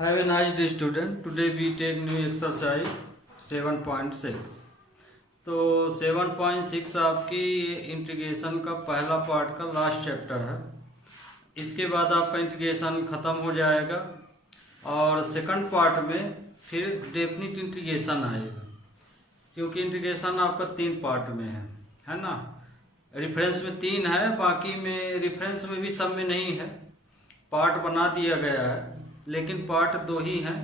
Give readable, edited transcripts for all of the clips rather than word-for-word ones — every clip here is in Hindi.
Have a nice day, student. Today we take new exercise 7.6. तो 7.6 आपकी इंटीग्रेशन का पहला पार्ट का लास्ट चैप्टर है। इसके बाद आपका इंटीग्रेशन ख़त्म हो जाएगा और सेकंड पार्ट में फिर डेफिनिट इंटीग्रेशन आएगा, क्योंकि इंटीग्रेशन आपका 3 पार्ट में है ना। रेफरेंस में 3 है, बाकी में रेफरेंस में भी सब में नहीं है, पार्ट बना दिया गया है, लेकिन पार्ट 2 ही हैं।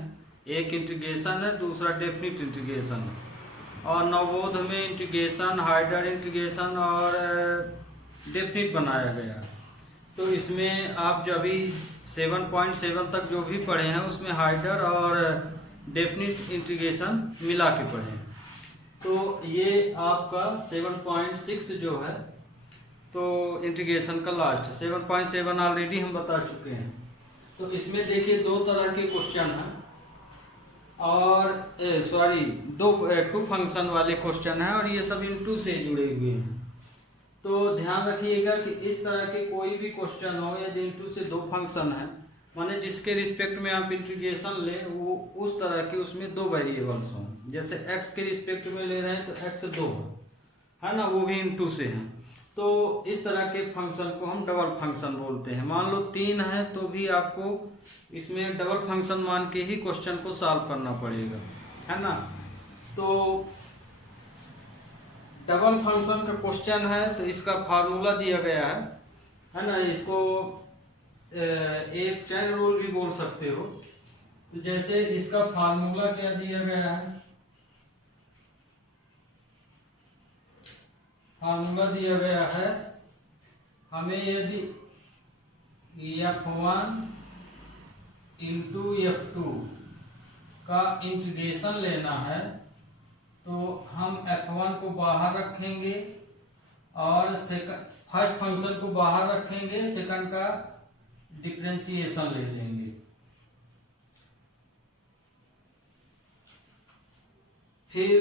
एक इंटीग्रेशन है, दूसरा डेफिनिट इंटीग्रेशन है। और नवोध में इंटीग्रेशन, हाइडर इंटीग्रेशन और डेफिनिट बनाया गया है। तो इसमें आप जो अभी 7.7 तक जो भी पढ़े हैं उसमें हाइडर और डेफिनिट इंटीग्रेशन मिला के पढ़े हैं। तो ये आपका 7.6 जो है तो इंटीग्रेशन का लास्ट 7.7 ऑलरेडी हम बता चुके हैं। तो इसमें देखिए 2 तरह के क्वेश्चन हैं और टू फंक्शन वाले क्वेश्चन हैं और ये सब इनटू से जुड़े हुए हैं। तो ध्यान रखिएगा कि इस तरह के कोई भी क्वेश्चन हो यदि इनटू से 2 फंक्शन है, माने जिसके रिस्पेक्ट में आप इंटीग्रेशन लें वो उस तरह के उसमें 2 वेरिएबल्स हों। जैसे x के रिस्पेक्ट में ले रहे हैं तो x 2 है ना, वो भी इनटू से हैं। तो इस तरह के फंक्शन को हम डबल फंक्शन बोलते हैं। मान लो 3 है तो भी आपको इसमें डबल फंक्शन मान के ही क्वेश्चन को सॉल्व करना पड़ेगा, है ना। तो डबल फंक्शन का क्वेश्चन है तो इसका फार्मूला दिया गया है ना। इसको एक चैन रूल भी बोल सकते हो। तो जैसे इसका फार्मूला क्या दिया गया है, फार्मूला दिया गया है हमें यदि f1 इंटू f2 का इंटीग्रेशन लेना है तो हम f1 को बाहर रखेंगे और फर्स्ट फंक्शन को बाहर रखेंगे, सेकंड का डिफरेंशिएशन ले लेंगे। फिर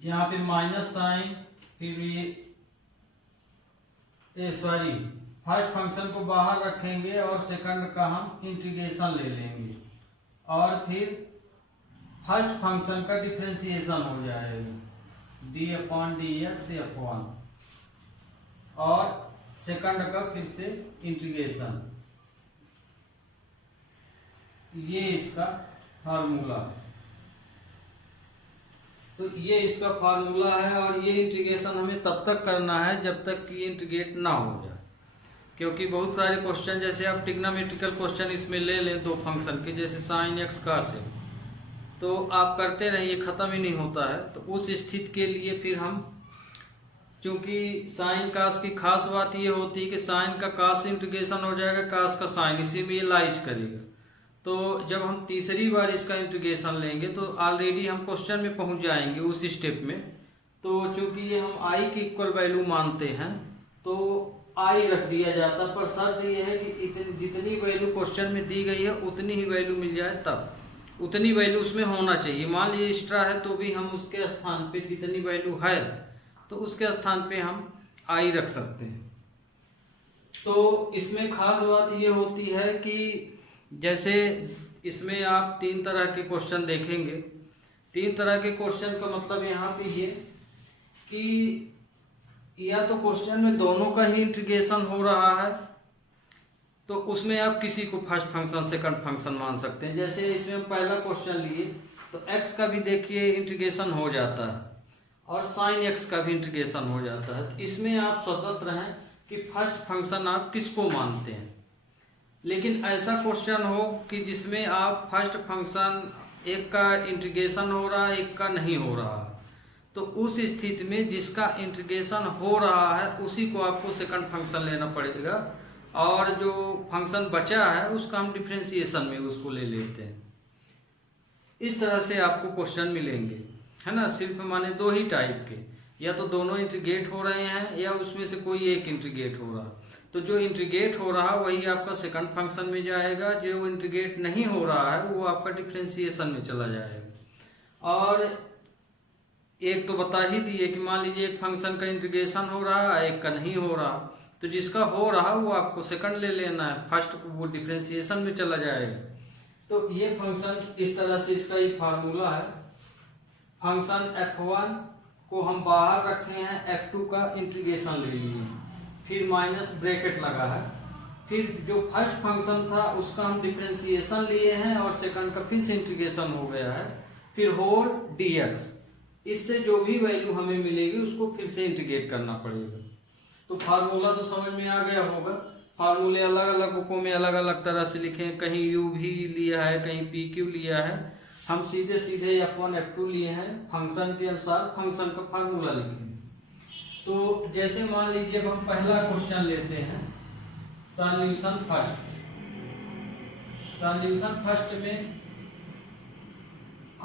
यहाँ पे माइनस साइन, फिर ये फर्स्ट फंक्शन को बाहर रखेंगे और सेकंड का हम इंटीग्रेशन ले लेंगे और फिर फर्स्ट फंक्शन का डिफरेंशिएशन हो जाएगा d/dx f1 और सेकंड का फिर से इंटीग्रेशन। ये इसका फार्मूला है। तो ये इसका फार्मूला है और ये इंटीग्रेशन हमें तब तक करना है जब तक कि इंटीग्रेट ना हो जाए, क्योंकि बहुत सारे क्वेश्चन जैसे आप ट्रिग्नोमेट्रिकल क्वेश्चन इसमें ले लें 2 फंक्शन के, जैसे साइन x cos x, तो आप करते रहिए, ख़त्म ही नहीं होता है। तो उस स्थिति के लिए फिर हम, क्योंकि साइन कास की खास बात ये होती है कि साइन का कास इंटीग्रेशन हो जाएगा, कास का साइन, इसी में ये लाइज करेगा। तो जब हम तीसरी बार इसका इंटीग्रेशन लेंगे तो ऑलरेडी हम क्वेश्चन में पहुंच जाएंगे उस स्टेप में। तो चूंकि ये हम i की इक्वल वैल्यू मानते हैं तो i रख दिया जाता, पर शर्त ये है कि जितनी वैल्यू क्वेश्चन में दी गई है उतनी ही वैल्यू मिल जाए, तब उतनी वैल्यू उसमें होना चाहिए। मान लीजिए एक्स्ट्रा है तो भी हम उसके स्थान पे जितनी वैल्यू है तो उसके स्थान पे हम i रख सकते हैं। तो इसमें खास बात ये होती है कि जैसे इसमें आप 3 तरह के क्वेश्चन देखेंगे। 3 तरह के क्वेश्चन का मतलब यहाँ पे ये कि या तो क्वेश्चन में दोनों का ही इंटीग्रेशन हो रहा है तो उसमें आप किसी को फर्स्ट फंक्शन सेकंड फंक्शन मान सकते हैं। जैसे इसमें हम पहला क्वेश्चन लिए तो x का भी देखिए इंटीग्रेशन हो जाता है और साइन x का भी इंटीग्रेशन हो जाता है। तो इसमें आप स्वतंत्र हैं कि फर्स्ट फंक्शन आप किसको मानते हैं। लेकिन ऐसा क्वेश्चन हो कि जिसमें आप फर्स्ट फंक्शन एक का इंटीग्रेशन हो रहा है, एक का नहीं हो रहा, तो उस स्थिति में जिसका इंटीग्रेशन हो रहा है उसी को आपको सेकंड फंक्शन लेना पड़ेगा और जो फंक्शन बचा है उसका हम डिफरेंशिएशन में उसको ले लेते हैं। इस तरह से आपको क्वेश्चन मिलेंगे, है ना। सिर्फ माने 2 ही टाइप के, या तो दोनों इंटीग्रेट हो रहे हैं या उसमें से कोई एक इंटीग्रेट हो रहा। तो जो इंटीग्रेट हो रहा वही आपका सेकंड फंक्शन में जाएगा, जो इंटीग्रेट नहीं हो रहा है वो आपका डिफरेंशिएशन में चला जाएगा। और एक तो बता ही दिए कि मान लीजिए एक फंक्शन का इंटीग्रेशन हो रहा है, एक का नहीं हो रहा, तो जिसका हो रहा वो आपको सेकंड ले लेना है, फर्स्ट वो डिफरेंशिएशन में चला जाएगा। तो ये फंक्शन इस तरह से, इसका ये फार्मूला है। फंक्शन f1 को हम बाहर रखे हैं, f2 का इंटीग्रेशन ले लिए, फिर माइनस ब्रैकेट लगा है, फिर जो फर्स्ट फंक्शन था उसका हम डिफरेंशिएशन लिए हैं और सेकंड का फिर से इंटीग्रेशन हो गया है, फिर होल dx। इससे जो भी वैल्यू हमें मिलेगी उसको फिर से इंटीग्रेट करना पड़ेगा। तो फार्मूला तो समझ में आ गया होगा। फार्मूले अलग अलग बुकों में अलग अलग तरह से लिखे, कहीं u भी लिया है, कहीं pq लिया है। हम सीधे सीधे f1 f2 लिए हैं, फंक्शन के अनुसार फंक्शन का फार्मूला लिखेंगे। तो जैसे मान लीजिए अब हम पहला क्वेश्चन लेते हैं, सॉल्यूशन फर्स्ट। सॉल्यूशन फर्स्ट में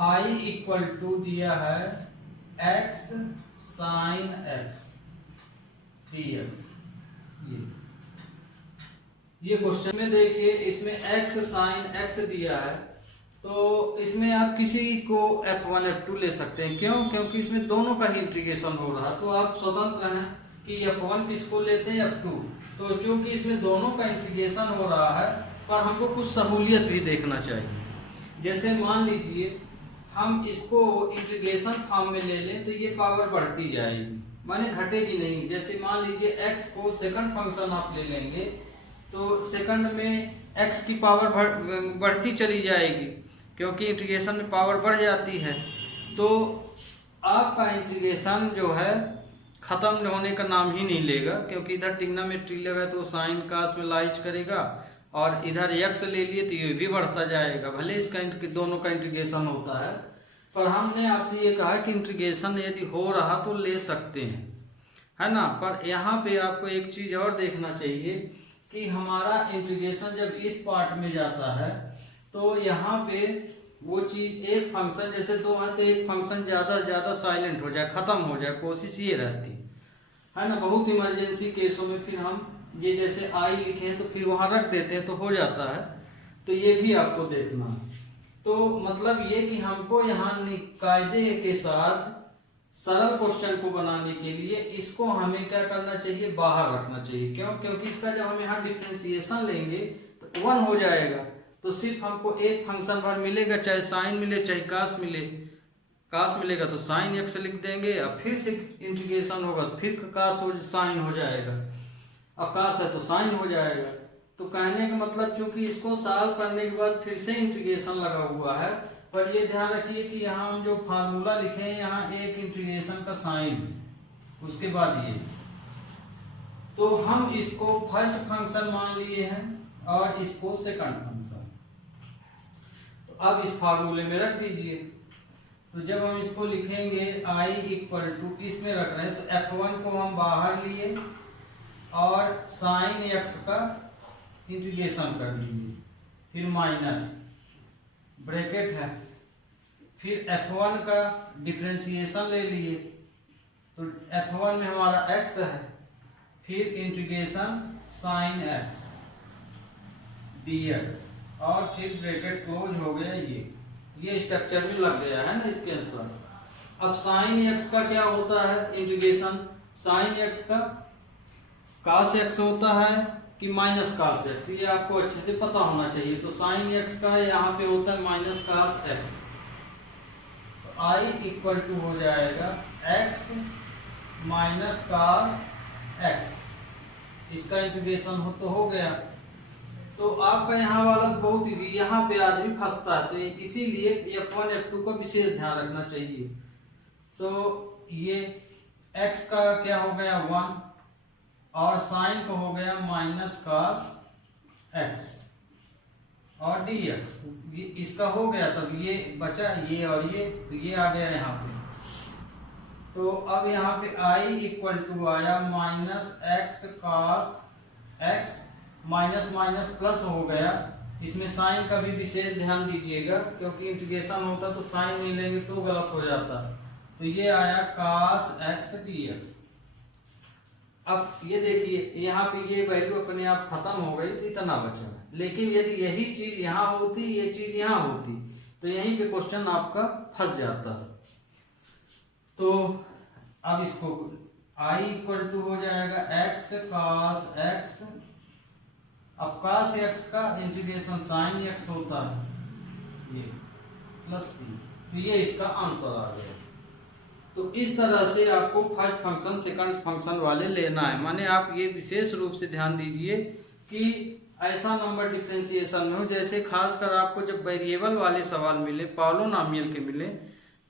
i इक्वल टू दिया है x sin x dx। ये क्वेश्चन में देखिए, इसमें x sin x दिया है, तो इसमें आप किसी को f1 f2 ले सकते हैं। क्यों? क्योंकि इसमें दोनों का ही इंटीग्रेशन हो रहा है, तो आप स्वतंत्र हैं कि f1 किसको लेते हैं f2। तो क्योंकि इसमें दोनों का इंटीग्रेशन हो रहा है, पर हमको कुछ सहूलियत भी देखना चाहिए। जैसे मान लीजिए हम इसको इंटीग्रेशन फॉर्म में ले लें तो ये पावर बढ़ती जाएगी, माने घटेगी नहीं। जैसे मान लीजिए x को सेकंड फंक्शन आप ले लेंगे तो सेकंड में x की पावर बढ़ती चली जाएगी, क्योंकि इंटीग्रेशन में पावर बढ़ जाती है। तो आपका इंटीग्रेशन जो है ख़त्म होने का नाम ही नहीं लेगा, क्योंकि इधर ट्रिग्नोमेट्री लेगा तो साइन कास में लाइज करेगा, और इधर x ले लिए तो ये भी बढ़ता जाएगा। भले इसका दोनों का इंटीग्रेशन होता है, पर हमने आपसे ये कहा कि इंटीग्रेशन यदि हो रहा तो ले सकते हैं, है ना। पर यहाँ पे आपको एक चीज़ और देखना चाहिए कि हमारा इंटीग्रेशन जब इस पार्ट में जाता है तो यहाँ पे वो चीज़, एक फंक्शन जैसे दो है तो एक फंक्शन ज़्यादा से ज़्यादा साइलेंट हो जाए, ख़त्म हो जाए, कोशिश ये रहती है ना। बहुत इमरजेंसी केसों में फिर हम ये जैसे आई लिखे हैं तो फिर वहाँ रख देते हैं तो हो जाता है। तो ये भी आपको देखना है। तो मतलब ये कि हमको यहाँ कायदे के साथ सरल क्वेश्चन को बनाने के लिए इसको हमें क्या करना चाहिए, बाहर रखना चाहिए। क्यों? क्योंकि इसका जब हम यहाँ डिफरेंशिएशन लेंगे तो 1 हो जाएगा, तो सिर्फ हमको एक फंक्शन भर मिलेगा, चाहे साइन मिले चाहे कास मिले। कास मिलेगा तो साइन x लिख देंगे, और फिर से इंटीग्रेशन होगा तो फिर कास हो साइन हो जाएगा, और कास है तो साइन हो जाएगा। तो कहने का मतलब क्योंकि इसको सॉल्व करने के बाद फिर से इंटीग्रेशन लगा हुआ है, पर ये ध्यान रखिए कि यहाँ हम जो फार्मूला लिखे हैं यहाँ एक इंटीग्रेशन का साइन, उसके बाद ये। तो हम इसको फर्स्ट फंक्शन मान लिए हैं और इसको सेकंड फंक्शन। तो अब इस फार्मूले में रख दीजिए। तो जब हम इसको लिखेंगे i इक्वल टू, इसमें रख रहे हैं तो f1 को हम बाहर लिए और साइन x का इंटीग्रेशन कर दीजिए, फिर माइनस ब्रैकेट है, फिर f1 का डिफरेंशिएशन ले लिए, तो f1 में हमारा x है, फिर इंटीग्रेशन साइन x dx, और फिर ब्रैकेट क्लोज हो गया। ये स्ट्रक्चर में लग गया है ना इसके अनुसार। अब साइन x का क्या होता है इंटीग्रेशन, साइन x का कास x होता है कि माइनस कास x, ये आपको अच्छे से पता होना चाहिए। तो साइन x का यहाँ पे होता है माइनस कास x, तो i इक्वल टू हो जाएगा x माइनस कास x, इसका इंटीग्रेशन तो हो गया। तो आपका यहाँ वाला बहुत इजी, यहाँ पे आदमी फंसता है, तो इसीलिए f1 f2 का विशेष ध्यान रखना चाहिए। तो ये x का क्या हो गया 1, और साइन का हो गया माइनस कास x, और dx ये इसका हो गया, तब ये बचा ये और ये, तो ये आ गया यहाँ पे। तो अब यहाँ पे i इक्वल टू आया माइनस x कास x, माइनस माइनस प्लस हो गया। इसमें साइन का भी विशेष ध्यान दीजिएगा, क्योंकि इंटीग्रेशन होता तो साइन नहीं लेंगे तो गलत हो जाता। तो ये आया कास x dx। अब ये देखिए यहाँ पे ये वैल्यू अपने आप खत्म हो गई, तो इतना बचा। लेकिन यदि यही चीज यहाँ होती, ये चीज यहाँ होती, तो यहीं पे क्वेश्चन आपका फंस जाता। तो अब इसको i इक्वल टू हो जाएगा x कास x, अब कास x का इंटीग्रेशन साइन x होता है, ये प्लस सी, तो ये इसका आंसर आ गया। तो इस तरह से आपको फर्स्ट फंक्शन सेकंड फंक्शन वाले लेना है। माने आप ये विशेष रूप से ध्यान दीजिए कि ऐसा नंबर डिफरेंशिएशन में हो, जैसे खासकर आपको जब वेरिएबल वाले सवाल मिले, पॉलिनोमियल के मिले,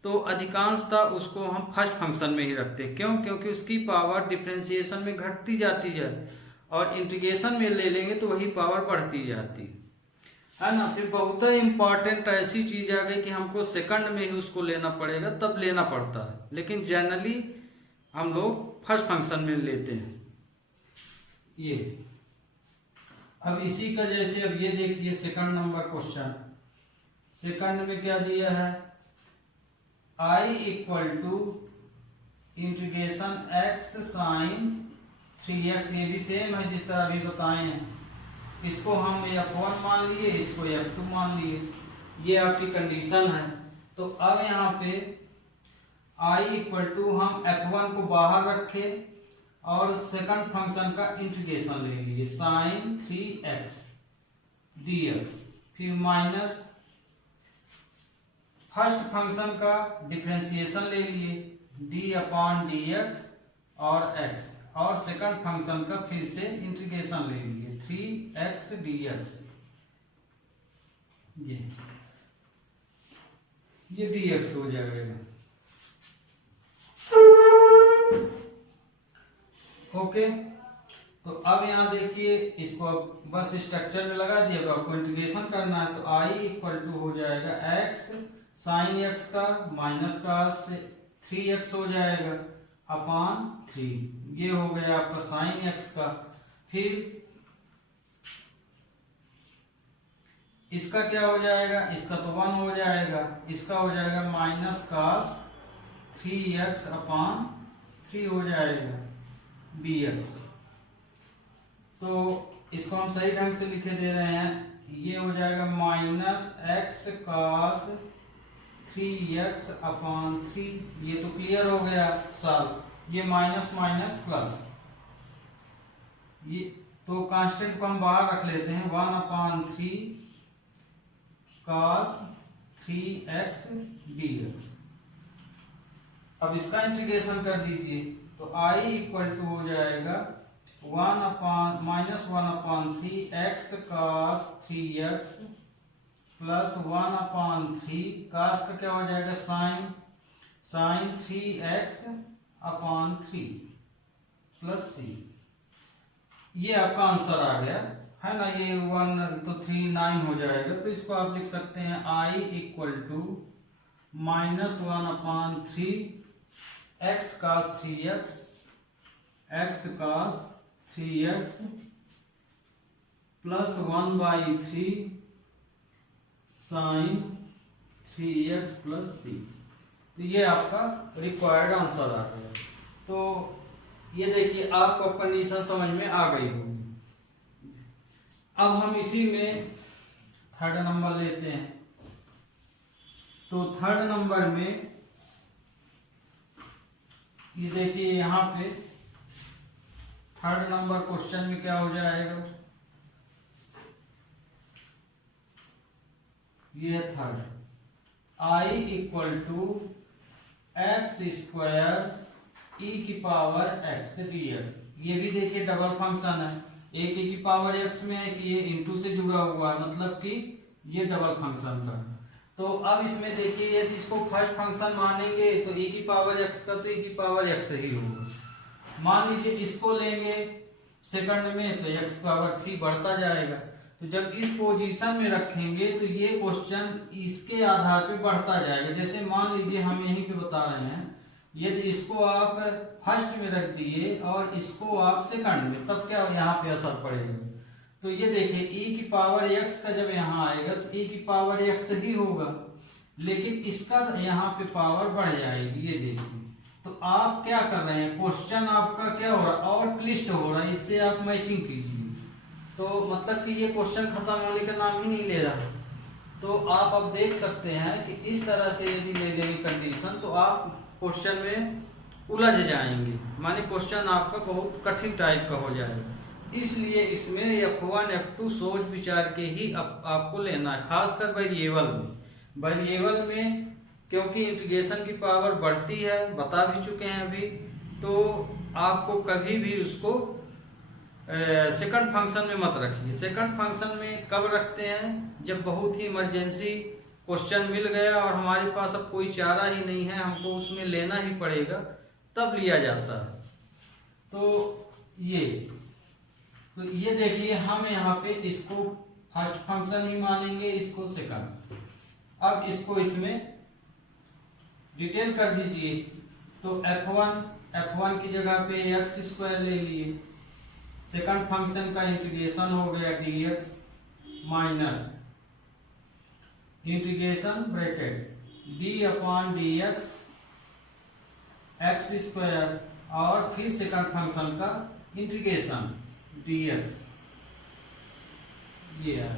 तो अधिकांशतः उसको हम फर्स्ट फंक्शन में ही रखते हैं। क्यों? क्योंकि उसकी पावर डिफरेंशिएशन में घटती जाती है और इंटीग्रेशन में ले लेंगे तो वही पावर बढ़ती जाती है ना। फिर बहुत ही इम्पॉर्टेंट ऐसी चीज़ आ गई कि हमको सेकंड में ही उसको लेना पड़ेगा, तब लेना पड़ता है, लेकिन जनरली हम लोग फर्स्ट फंक्शन में लेते हैं ये। अब इसी का जैसे अब ये देखिए सेकंड नंबर क्वेश्चन, सेकंड में क्या दिया है, I equal to integration x sine 3x, ये भी सेम है जिस तरह अभी बताए हैं। इसको हम f1 मान लिए, इसको f2 मान लिए, ये आपकी कंडीशन है। तो अब यहाँ पे I इक्वल टू हम f1 को बाहर रखे और सेकंड फंक्शन का इंटीग्रेशन ले लिए साइन 3x dx, फिर माइनस फर्स्ट फंक्शन का डिफरेंशिएशन ले लिए d अपॉन dx और x, और सेकंड फंक्शन का फिर से इंटीग्रेशन ले लिए 3x dx, ये dx हो जाएगा। ओके, तो अब यहाँ देखिए इसको अब बस स्ट्रक्चर में लगा दिए। आपको इंटीग्रेशन करना है तो I इक्वल टू हो जाएगा x साइन x का माइनस का 3x हो जाएगा अपॉन 3, ये हो गया आपका साइन x का। फिर इसका क्या हो जाएगा, इसका तो 1 हो जाएगा, इसका हो जाएगा माइनस का 3x अपॉन 3 हो जाएगा bx। तो इसको हम सही ढंग से लिखे दे रहे हैं, ये हो जाएगा minus x cos 3x upon 3, ये तो क्लियर हो गया साहब। ये माइनस माइनस प्लस, ये तो कांस्टेंट को हम बाहर रख लेते हैं, 1 अपॉन 3 cos 3x dx। अब इसका इंटीग्रेशन कर दीजिए तो I इक्वल टू हो जाएगा 1 upon minus 1 upon 3x cos 3x plus 1 upon 3 cos का क्या हो जाएगा sign 3x upon 3 plus c, ये आपका आंसर आ गया है ना। ये 1 तो 3 9 हो जाएगा, तो इसको आप लिख सकते हैं I equal to minus 1 upon 3 x cos 3x x cos 3x plus 1/3 sine 3x plus c, तो ये आपका रिक्वायर्ड आंसर आ गया। तो ये देखिए आपको कंडीशन समझ में आ गई होगी। अब हम इसी में थर्ड नंबर लेते हैं। तो थर्ड नंबर में ये देखिए यहाँ पे थर्ड नंबर क्वेश्चन में क्या हो जाएगा, ये third I equal to x square e की पावर x dx। ये भी देखिए डबल फंक्शन है, एक e की पावर x में है कि ये इनटू से जुड़ा हुआ है, मतलब कि ये डबल फंक्शन का। तो अब इसमें देखिए यदि इसको फर्स्ट फंक्शन मानेंगे तो e की पावर x का तो e की पावर x ही होगा। मान लीजिए इसको लेंगे सेकंड में तो x पावर 3 बढ़ता जाएगा। तो जब इस पोजीशन में रखेंगे तो ये क्वेश्चन इसके आधार पे बढ़ता जाएगा। जैसे मान लीजिए हम यहीं पे बता रहे हैं, यदि इसको आप फर्स्ट में रख दिए और इसको आप सेकंड में, तब क्या यहाँ पे असर पड़ेगा। तो ये देखिए e की पावर x का जब यहाँ आएगा तो e की पावर x ही होगा, लेकिन इसका यहाँ पे पावर बढ़ जाएगी। ये देखिए, तो आप क्या कर रहे हैं, क्वेश्चन आपका क्या हो रहा है, और क्लिष्ट हो रहा है, इससे आप मैचिंग कीजिए। तो मतलब कि ये क्वेश्चन खत्म होने का नाम ही नहीं ले रहा। तो आप अब देख सकते हैं कि इस तरह से यदि ले गई कंडीशन तो आप क्वेश्चन में उलझ जाएंगे, माने क्वेश्चन आपका बहुत कठिन टाइप का हो जाएगा। इसलिए इसमें F1 F2 सोच विचार के ही आपको लेना है, खासकर वेरिएबल में। वेरिएबल में क्योंकि इंटीग्रेशन की पावर बढ़ती है, बता भी चुके हैं अभी, तो आपको कभी भी उसको सेकंड फंक्शन में मत रखिए। सेकंड फंक्शन में कब रखते हैं? जब बहुत ही इमरजेंसी क्वेश्चन मिल गया और हमारे पास अब कोई चारा ही नहीं है, हमको उसमें लेना ही पड़ेगा, तब लिया जाता है। तो ये देखिए, हम यहाँ पे इसको फर्स्ट फंक्शन ही मानेंगे, इसको सेकंड। अब इसको इसमें डिटेल कर दीजिए। तो f1 की जगह पे x² ले लिए, सेकंड फंक्शन का इंटीग्रेशन हो गया dx minus integration bracket d/dx x², और फिर सेकंड फंक्शन का इंटीग्रेशन dx। ये है,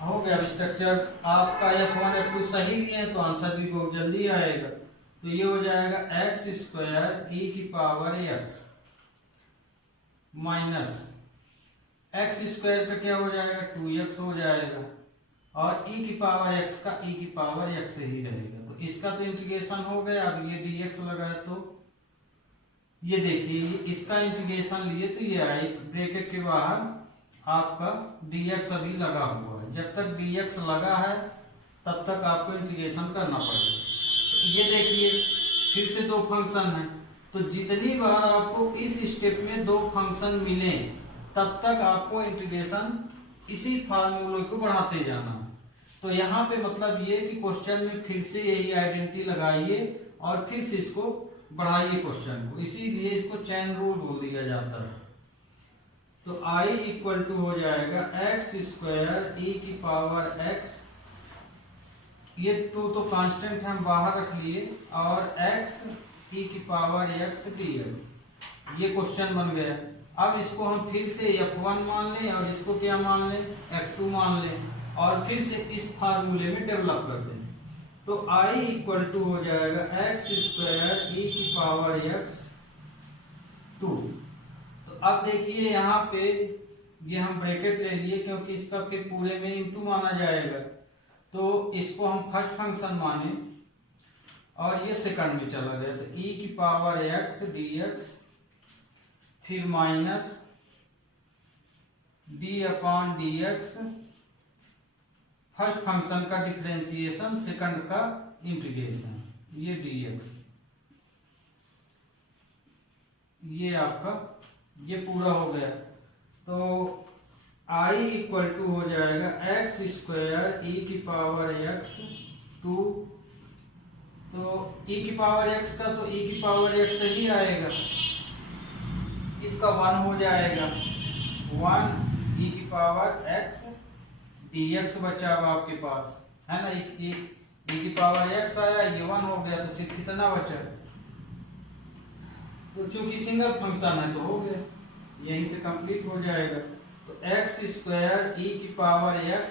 हो गया स्ट्रक्चर आपका। f1 f2 सही लिए तो आंसर भी बहुत जल्दी आएगा। तो ये हो जाएगा x² e⁻x माइनस x² का क्या हो जाएगा, 2x हो जाएगा, और e⁻x का e⁻x ही रहेगा। तो इसका तो इंटीग्रेशन हो गया। अब ये dx लगा है, तो ये देखिए इसका इंटीग्रेशन लिए तो ये आई, ब्रैकेट के बाहर आपका dx अभी लगा हुआ है। जब तक dx लगा है तब तक आपको इंटीग्रेशन करना पड़ेगा। तो ये देखिए फिर से दो फंक्शन है, तो जितनी बार आपको इस स्टेप में दो फंक्शन मिले तब तक आपको इंटीग्रेशन इसी फार्मूले को बढ़ाते जाना है। तो यहाँ पे मतलब ये कि क्वेश्चन में फिर से यही आइडेंटिटी लगाइए और फिर से इसको बढ़ाइए क्वेश्चन को, इसीलिए इसको चैन रूल बोल दिया जाता है। तो i इक्वल टू हो जाएगा x² e⁻x, ये 2 तो कांस्टेंट हम बाहर रख लिए, और x e⁻x dx, ये क्वेश्चन बन गया। अब इसको हम फिर से f1 मान लें और इसको क्या मान लें, f2 मान लें, और फिर से इस फार्मूले में डेवलप कर दें। तो i इक्वल टू हो जाएगा x² e⁻x 2। तो अब देखिए यहाँ पे ये हम ब्रैकेट ले लिए क्योंकि इसका के पूरे में इनटू माना जाएगा। तो इसको हम फर्स्ट फंक्शन माने और ये सेकंड में चला गया। तो e⁻x dx फिर माइनस d/dx, फर्स्ट फंक्शन का डिफरेंशिएशन, सेकंड का इंटीग्रेशन, ये dx, ये आपका ये पूरा हो गया। तो i इक्वल टू हो जाएगा x² e⁻x 2। तो e⁻x का तो e⁻x ही आएगा, इसका 1 हो जाएगा, 1 e⁻x dx बचा अब आपके पास, है ना। e⁻x आया, ये 1 हो गया, तो सिर्फ कितना बचा। तो चूंकि सिंगल फंक्शन है तो हो गया, यहीं से कंप्लीट हो जाएगा। तो x² e⁻x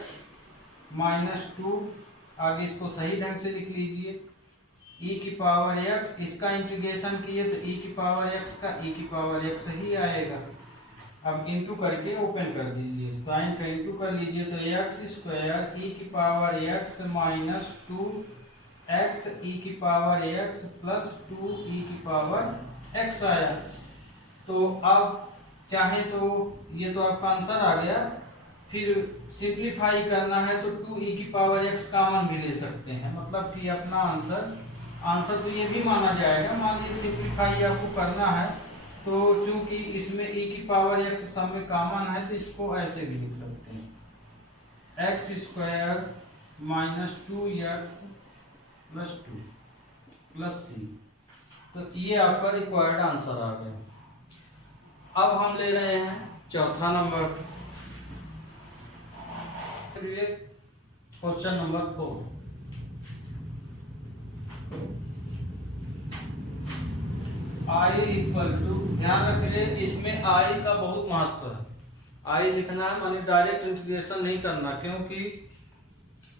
माइनस 2, आगे इसको सही ढंग से लिख लीजिए, e⁻x, इसका इंटीग्रेशन किए तो e⁻x का e⁻x ही आएगा। अब इंटू करके ओपन कर दीजिए, साइन का इंटू कर लीजिए, तो x² e⁻x minus 2x e⁻x plus 2 e⁻x आया। तो अब चाहे तो ये तो आपका आंसर आ गया, फिर सिंप्लीफाई करना है तो 2 e⁻x कॉमन भी ले सकते हैं, मतलब कि अपना आंसर तो ये भी माना जाएगा। मान लीजिए सिंप्लीफाई आपको करना है तो चूंकि इसमें e⁻x सब में कॉमन है तो इसको ऐसे भी लिख सकते हैं, x² minus 2x plus 2 plus c। तो ये आपका रिक्वायर्ड आंसर आ गया। अब हम ले रहे हैं चौथा number, question number 4। i equal to, ध्यान रखिए इसमें i का बहुत महत्व है। i लिखना है माने डायरेक्ट इंटीग्रेशन नहीं करना, क्योंकि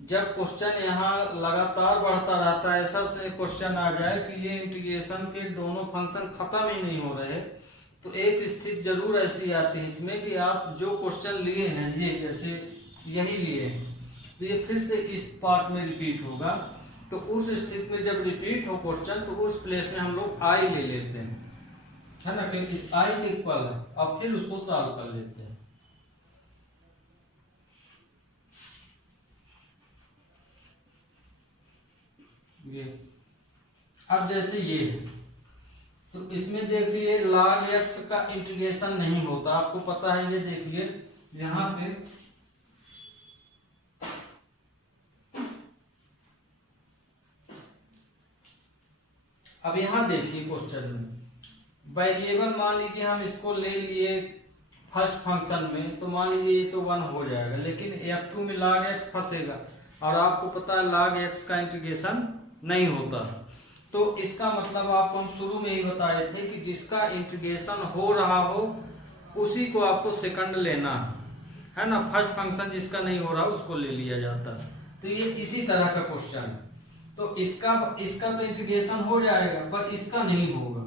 जब क्वेश्चन यहाँ लगातार बढ़ता रहता है, ऐसा से क्वेश्चन आ जाए कि ये इंटीग्रेशन के दोनों फंक्शन खत्म ही नहीं हो रहे, तो एक स्थिति जरूर ऐसी आती है इसमें कि आप जो क्वेश्चन लिए हैं, ये जैसे यही लिए, तो ये फिर से इस पार्ट में रिपीट होगा। तो उस स्थिति में जब रिपीट हो क्वेश्चन तो उस प्लेस में हम लोग आई ले लेते हैं, है ना, क्योंकि इस आई के इक्वल है, और फिर उसको सॉल्व कर लेते हैं। ये अब जैसे ये है, तो इसमें देखिए log x का इंटीग्रेशन नहीं होता, आपको पता है। ये देखिए यहाँ पे अब यहाँ देखिए क्वेश्चन में वेरिएबल मान लीजिए हम इसको ले लिए फर्स्ट फंक्शन में, तो मान लीजिए ये तो 1 हो जाएगा, लेकिन f2 में log x फंसेगा, और आपको पता है log x का इंटीग्रेशन नहीं होता। तो इसका मतलब आपको हम शुरू में ही बताए थे कि जिसका इंटीग्रेशन हो रहा हो उसी को आपको सेकंड लेना है ना। फर्स्ट फंक्शन जिसका नहीं हो रहा उसको ले लिया जाता है। तो ये इसी तरह का क्वेश्चन है। तो इसका तो इंटीग्रेशन हो जाएगा, पर इसका नहीं होगा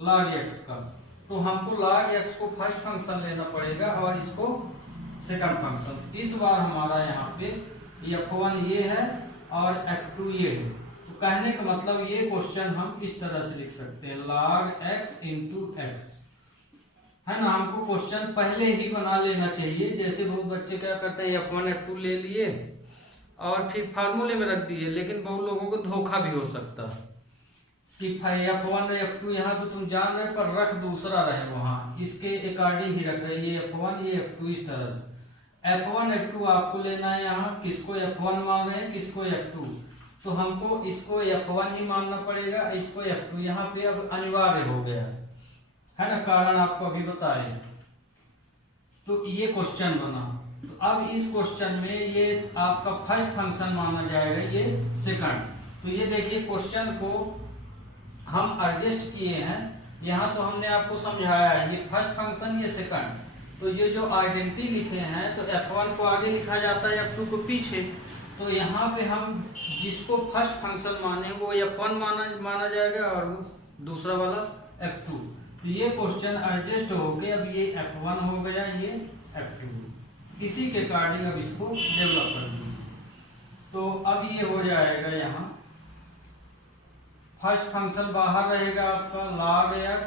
log x का। तो हमको log x को फर्स्ट फंक्शन लेना पड़ेगा और इसको सेकंड फंक्शन। इस बार हमारा यहाँ पे f1 ये है और f2 ये है। तो कहने का मतलब ये क्वेश्चन हम इस तरह से लिख सकते हैं log x इंटू x, है ना। हमको क्वेश्चन पहले ही बना लेना चाहिए। जैसे बहुत बच्चे क्या करते हैं f1 f2 ले लिए और फिर फार्मूले में रख दिए, लेकिन बहुत लोगों को धोखा भी हो सकता है कि f1 f2 यहाँ तो तुम जान रहे पर रख दूसरा रहे वहाँ, इसके अकॉर्डिंग ही रख रहे, ये f1 ये f2 इस तरह से। f1 f2 आपको लेना है, यहाँ किसको f1 मान रहे हैं, किसको f2, तो हमको इसको f1 ही मानना पड़ेगा, इसको f2। यहाँ पे अब अनिवार्य हो गया है ना, कारण आपको अभी बताए। तो ये क्वेश्चन बना। तो अब इस क्वेश्चन में ये आपका फर्स्ट फंक्शन माना जाएगा, ये सेकंड। तो ये देखिए क्वेश्चन को हम एडजस्ट किए हैं। यहाँ तो हमने आपको समझाया है ये फर्स्ट फंक्शन ये सेकंड। तो ये जो आइडेंटिटी लिखे हैं तो f1 को आगे लिखा जाता है, f2 को पीछे। तो यहाँ पे हम जिसको फर्स्ट फंक्शन माने वो f1 माना जाएगा और दूसरा वाला f2। तो ये क्वेश्चन एडजस्ट हो गया। अब ये f1 हो गया, ये f2, इसी के अकॉर्डिंग अब इसको डेवलप कर दीजिए। तो अब ये हो जाएगा, यहाँ फर्स्ट फंक्शन बाहर रहेगा आपका log x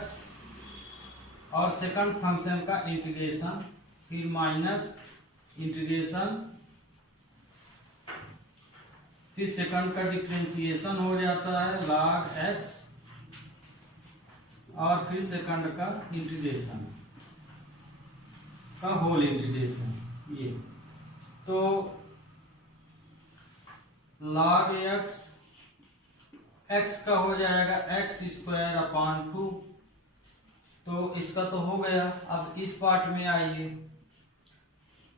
और सेकंड फंक्शन का इंटीग्रेशन, फिर माइनस इंटीग्रेशन, फिर सेकंड का डिफरेंशिएशन हो जाता है log x और फिर सेकंड का इंटीग्रेशन का होल इंटीग्रेशन। ये तो log x का हो जाएगा x² 2। तो इसका तो हो गया। अब इस पार्ट में आइए,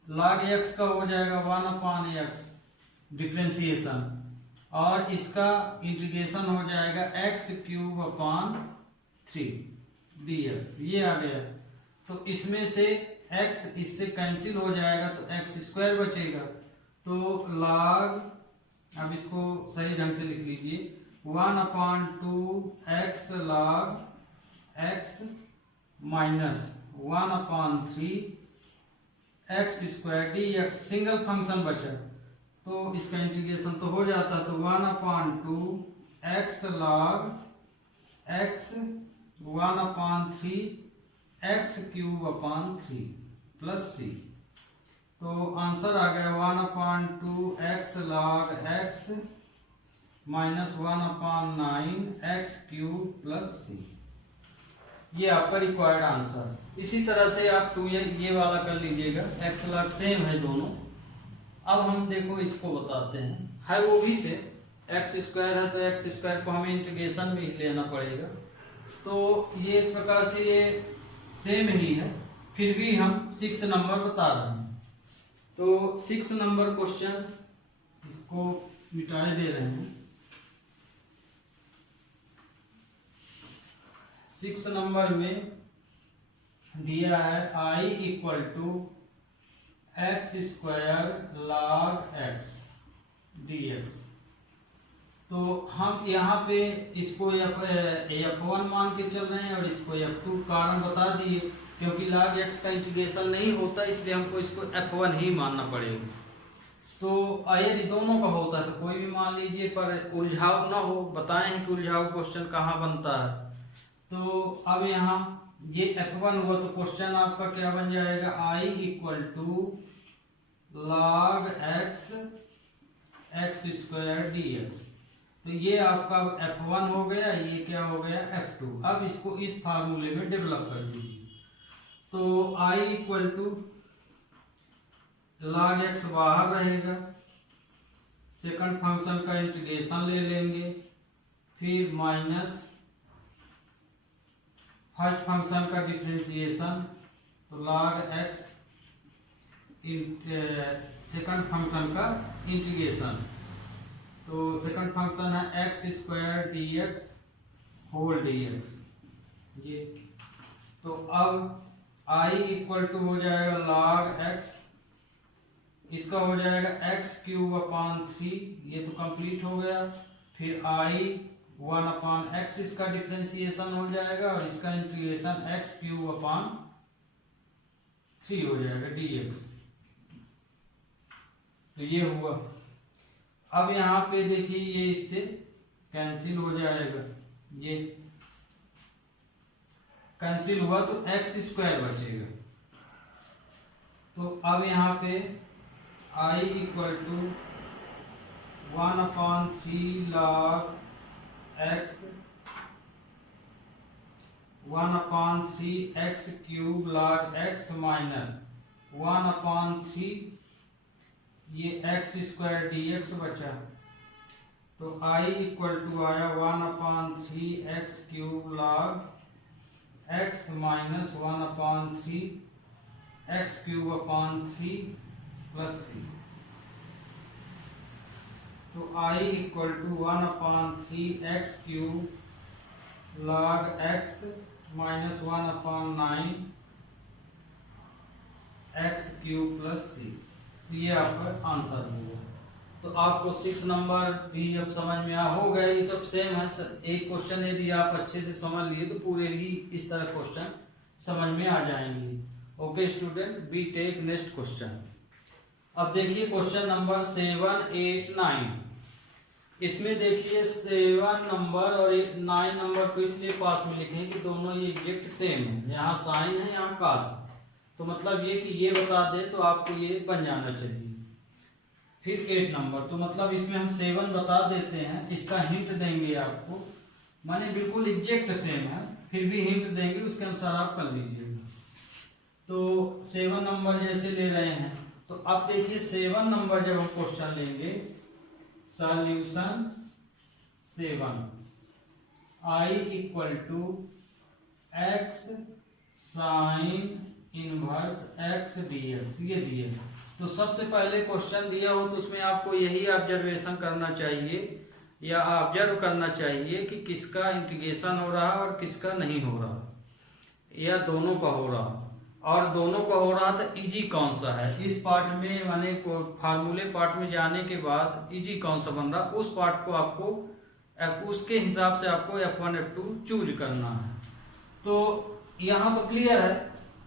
log x का हो जाएगा 1/x डिफरेंशिएशन, और इसका इंटीग्रेशन हो जाएगा x³ 3 dx। ये आ गया। तो इसमें से x इससे कैंसिल हो जाएगा तो x² बचेगा। तो log, अब इसको सही ढंग से लिख लीजिए, 1/2x log x minus 1/3 x² dx। Single function बचा तो इसका इंटीग्रेशन तो हो जाता, तो 1/2x log x 1/3 x³ plus c। तो आंसर आ गया 1/2x log x minus 1/9 x³ plus c। ये आपका रिक्वायर्ड आंसर। इसी तरह से आप ये वाला कर लीजिएगा, x log सेम है दोनों। अब हम देखो इसको बताते हैं, है वो भी से x² है तो x² को हमें इंटीग्रेशन में ही लेना पड़ेगा। तो ये एक प्रकार से ये सेम ही है, फिर भी हम 6 नंबर बता रहे हैं। तो 6 नंबर क्वेश्चन, इसको मिटाए दे रहे हैं। 6 नंबर में दिया है i = x² log x dx। तो हम यहाँ पे इसको f1 मान के चल रहे हैं और इसको f2। कारण बता दिए, क्योंकि log x का इंटीग्रेशन नहीं होता इसलिए हमको इसको f1 ही मानना पड़ेगा। तो यदि दोनों का होता है तो कोई भी मान लीजिए, पर उलझाव ना हो, बताए हैं कि उलझाव क्वेश्चन कहाँ बनता है। तो अब यहाँ ये F1 हुआ तो क्वेश्चन आपका क्या बन जाएगा, I equal to log x x square dx। तो ये आपका F1 हो गया, ये क्या हो गया F2। अब इसको इस फार्मूले में डेवलप कर दीजिए। तो I equal to log x बाहर रहेगा, सेकंड फंक्शन का इंटीग्रेशन ले लेंगे, फिर माइनस फर्स्ट फंक्शन का डिफरेंशिएशन, तो log x सेकंड फंक्शन का इंटीग्रेशन, तो सेकंड फंक्शन है x square dx whole dx ये। तो अब I इक्वल टू हो जाएगा log x, इसका हो जाएगा x क्यूब अपान 3, ये तो कंप्लीट हो गया। फिर I 1 अपान x इसका डिफरेंशिएशन हो जाएगा, और इसका इंटीग्रेशन x क्यूब अपान 3 हो जाएगा dx। तो ये हुआ। अब यहाँ पे देखिए ये इससे कैंसिल हो जाएगा, ये कैंसिल हुआ तो x स्क्वायर बचेगा। तो अब यहाँ पे I equal to 1 upon 3 log x 1 upon 3 x cube log x minus 1 upon 3 ये x स्क्वायर dx बचा। तो I इक्वल टू आया 1 upon 3 x cube log x minus 1 upon 3 x cube upon 3 plus c। तो I equal to 1 upon 3 x cube log x minus 1 upon 9 x cube plus c। ये आपका आंसर होगा। तो आपको 6 नंबर भी अब समझ में हो गए। ये तो सेम है, एक क्वेश्चन यदि आप अच्छे से समझ लिए तो पूरे ही इस तरह क्वेश्चन समझ में आ जाएंगे। Okay student, we take next question. अब देखिए क्वेश्चन नंबर 7, 8, 9। इसमें देखिए 7 नंबर और 9 नंबर को इसलिए पास में लिखे कि दोनों ये एग्जैक्ट सेम है, यहाँ साइन है यहाँ कास। तो मतलब ये कि ये बता दें तो आपको ये बन जाना चाहिए। फिर 8 नंबर, तो मतलब इसमें हम 7 बता देते हैं, इसका हिंट देंगे आपको, माने बिल्कुल एग्जैक्ट सेम है, फिर भी हिंट देंगे, उसके अनुसार आप कर लीजिएगा। तो 7 नंबर जैसे ले रहे हैं, तो अब देखिए 7 नंबर जब हम क्वेश्चन लेंगे, solution 7 I equal to x sine inverse x dx ये दिए। तो सबसे पहले क्वेश्चन दिया हो तो उसमें आपको यही ऑब्जर्वेशन करना चाहिए या ऑब्जर्व करना चाहिए कि किसका इंटीग्रेशन हो रहा है और किसका नहीं हो रहा, या दोनों का हो रहा, और दोनों का हो रहा तो इजी कौन सा है। इस पार्ट में माने फार्मूले पार्ट में जाने के बाद इजी कौन सा बन रहा, उस पार्ट को आपको उसके हिसाब से आपको F1 F2 चूज करना है। तो यहाँ तो क्लियर है,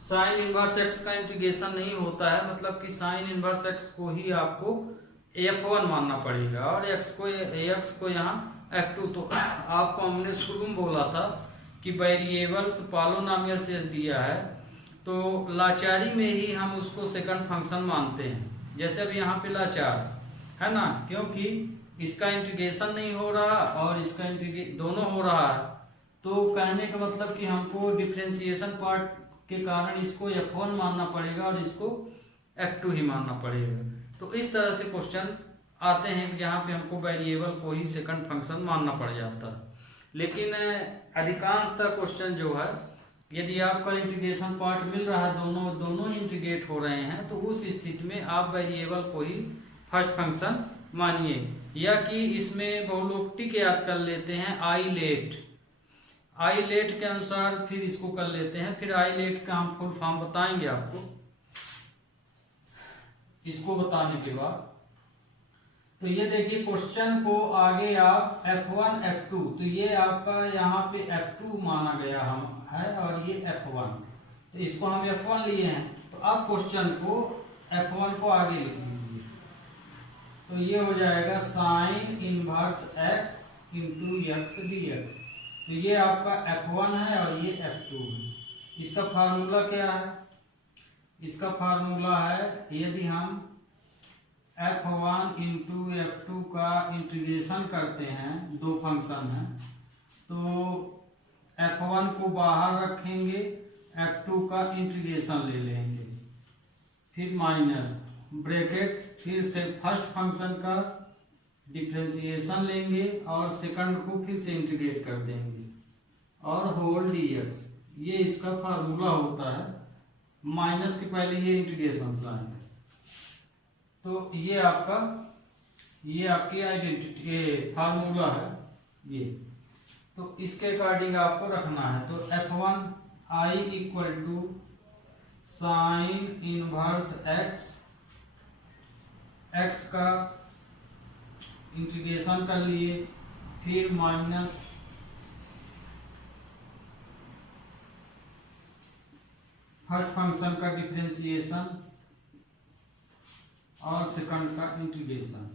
साइन इनवर्स x का इंटीग्रेशन नहीं होता है, मतलब कि साइन इनवर्स x को ही आपको F1 मानना पड़ेगा और x को यहाँ F2। तो आपको हमने शुरू में बोला था कि वेरिएबल्स पॉलिनोमियल से दिया है तो लाचारी में ही हम उसको सेकंड फंक्शन मानते हैं। जैसे अब यहाँ पे लाचार है ना, क्योंकि इसका इंटीग्रेशन नहीं हो रहा और इसका दोनों हो रहा है, तो कहने का मतलब कि हमको डिफरेंशिएशन पार्ट के कारण इसको F1 मानना पड़ेगा और इसको F2 ही मानना पड़ेगा। तो इस तरह से क्वेश्चन आते हैं कि जहाँ पे हमको वेरिएबल को ही सेकंड फंक्शन मानना पड़ जाता है। लेकिन अधिकांशतः क्वेश्चन जो है, यदि आपका इंटीग्रेशन पार्ट मिल रहा है, दोनों इंटीग्रेट हो रहे हैं, तो उस स्थिति में आप वेरिएबल को ही फर्स्ट फंक्शन मानिए। या कि इसमें बहुत लोग टिक याद कर लेते हैं, आई लेट के अनुसार फिर इसको कर लेते हैं। फिर आई लेट का हम फुल फॉर्म बताएंगे आपको इसको बताने के बाद। तो ये देखिए क्वेश्चन को आगे आप F1 F2, तो ये आपका यहाँ पे F2 माना गया हम है और ये F1, तो इसको हम F1 लिए हैं। तो अब क्वेश्चन को F1 को आगे लिख लीजिए। तो ये हो जाएगा sign inverse x into x D x. तो ये आपका F1 है और ये F2 है। इसका फार्मूला क्या है? इसका फार्मूला है, यदि हम F1 इंटू F2 का इंटीग्रेशन करते हैं, दो फंक्शन हैं, तो F1 को बाहर रखेंगे, F2 का इंटीग्रेशन ले लेंगे, फिर माइनस ब्रैकेट, फिर से फर्स्ट फंक्शन का डिफ्रेंशिएशन लेंगे और सेकंड को फिर से इंटीग्रेट कर देंगे और होल dx। ये इसका फार्मूला होता है। माइनस के पहले ये इंटीग्रेशन साइन। तो ये आपकी आइडेंटिटी फार्मूला है ये। तो इसके अकॉर्डिंग आपको रखना है। तो F1 I equal to sine inverse x का इंटीग्रेशन कर लिए, फिर माइनस फर्स्ट फंक्शन का डिफरेंशिएशन और सेकंड का इंटीग्रेशन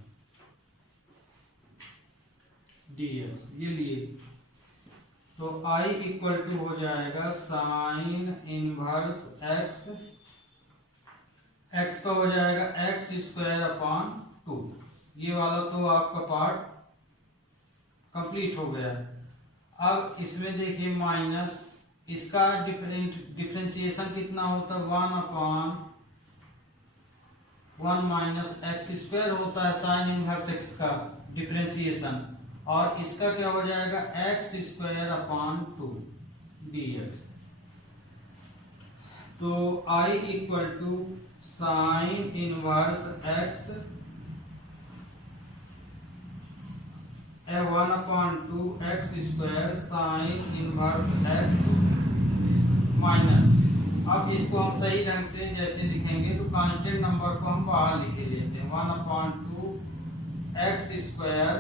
dx ये लिए। तो I इक्वल टू हो जाएगा साइन इनवर्स x का हो जाएगा x स्क्वायर अपॉन 2। ये वाला तो आपका पार्ट कंप्लीट हो गया। अब इसमें देखिए माइनस, इसका डिफरेंशिएशन कितना होता है? 1 अपॉन 1 माइनस एक्स स्क्वायर होता है साइन इनवर्स x का डिफरेंशिएशन, और इसका क्या हो जाएगा? X square upon 2 dx। तो I equal to sine inverse x 1 upon 2 x square sine inverse x minus, अब इसको हम सही ढंग से जैसे लिखेंगे तो कांस्टेंट नंबर को हम बाहर लिखे लेते हैं। 1 upon 2 x square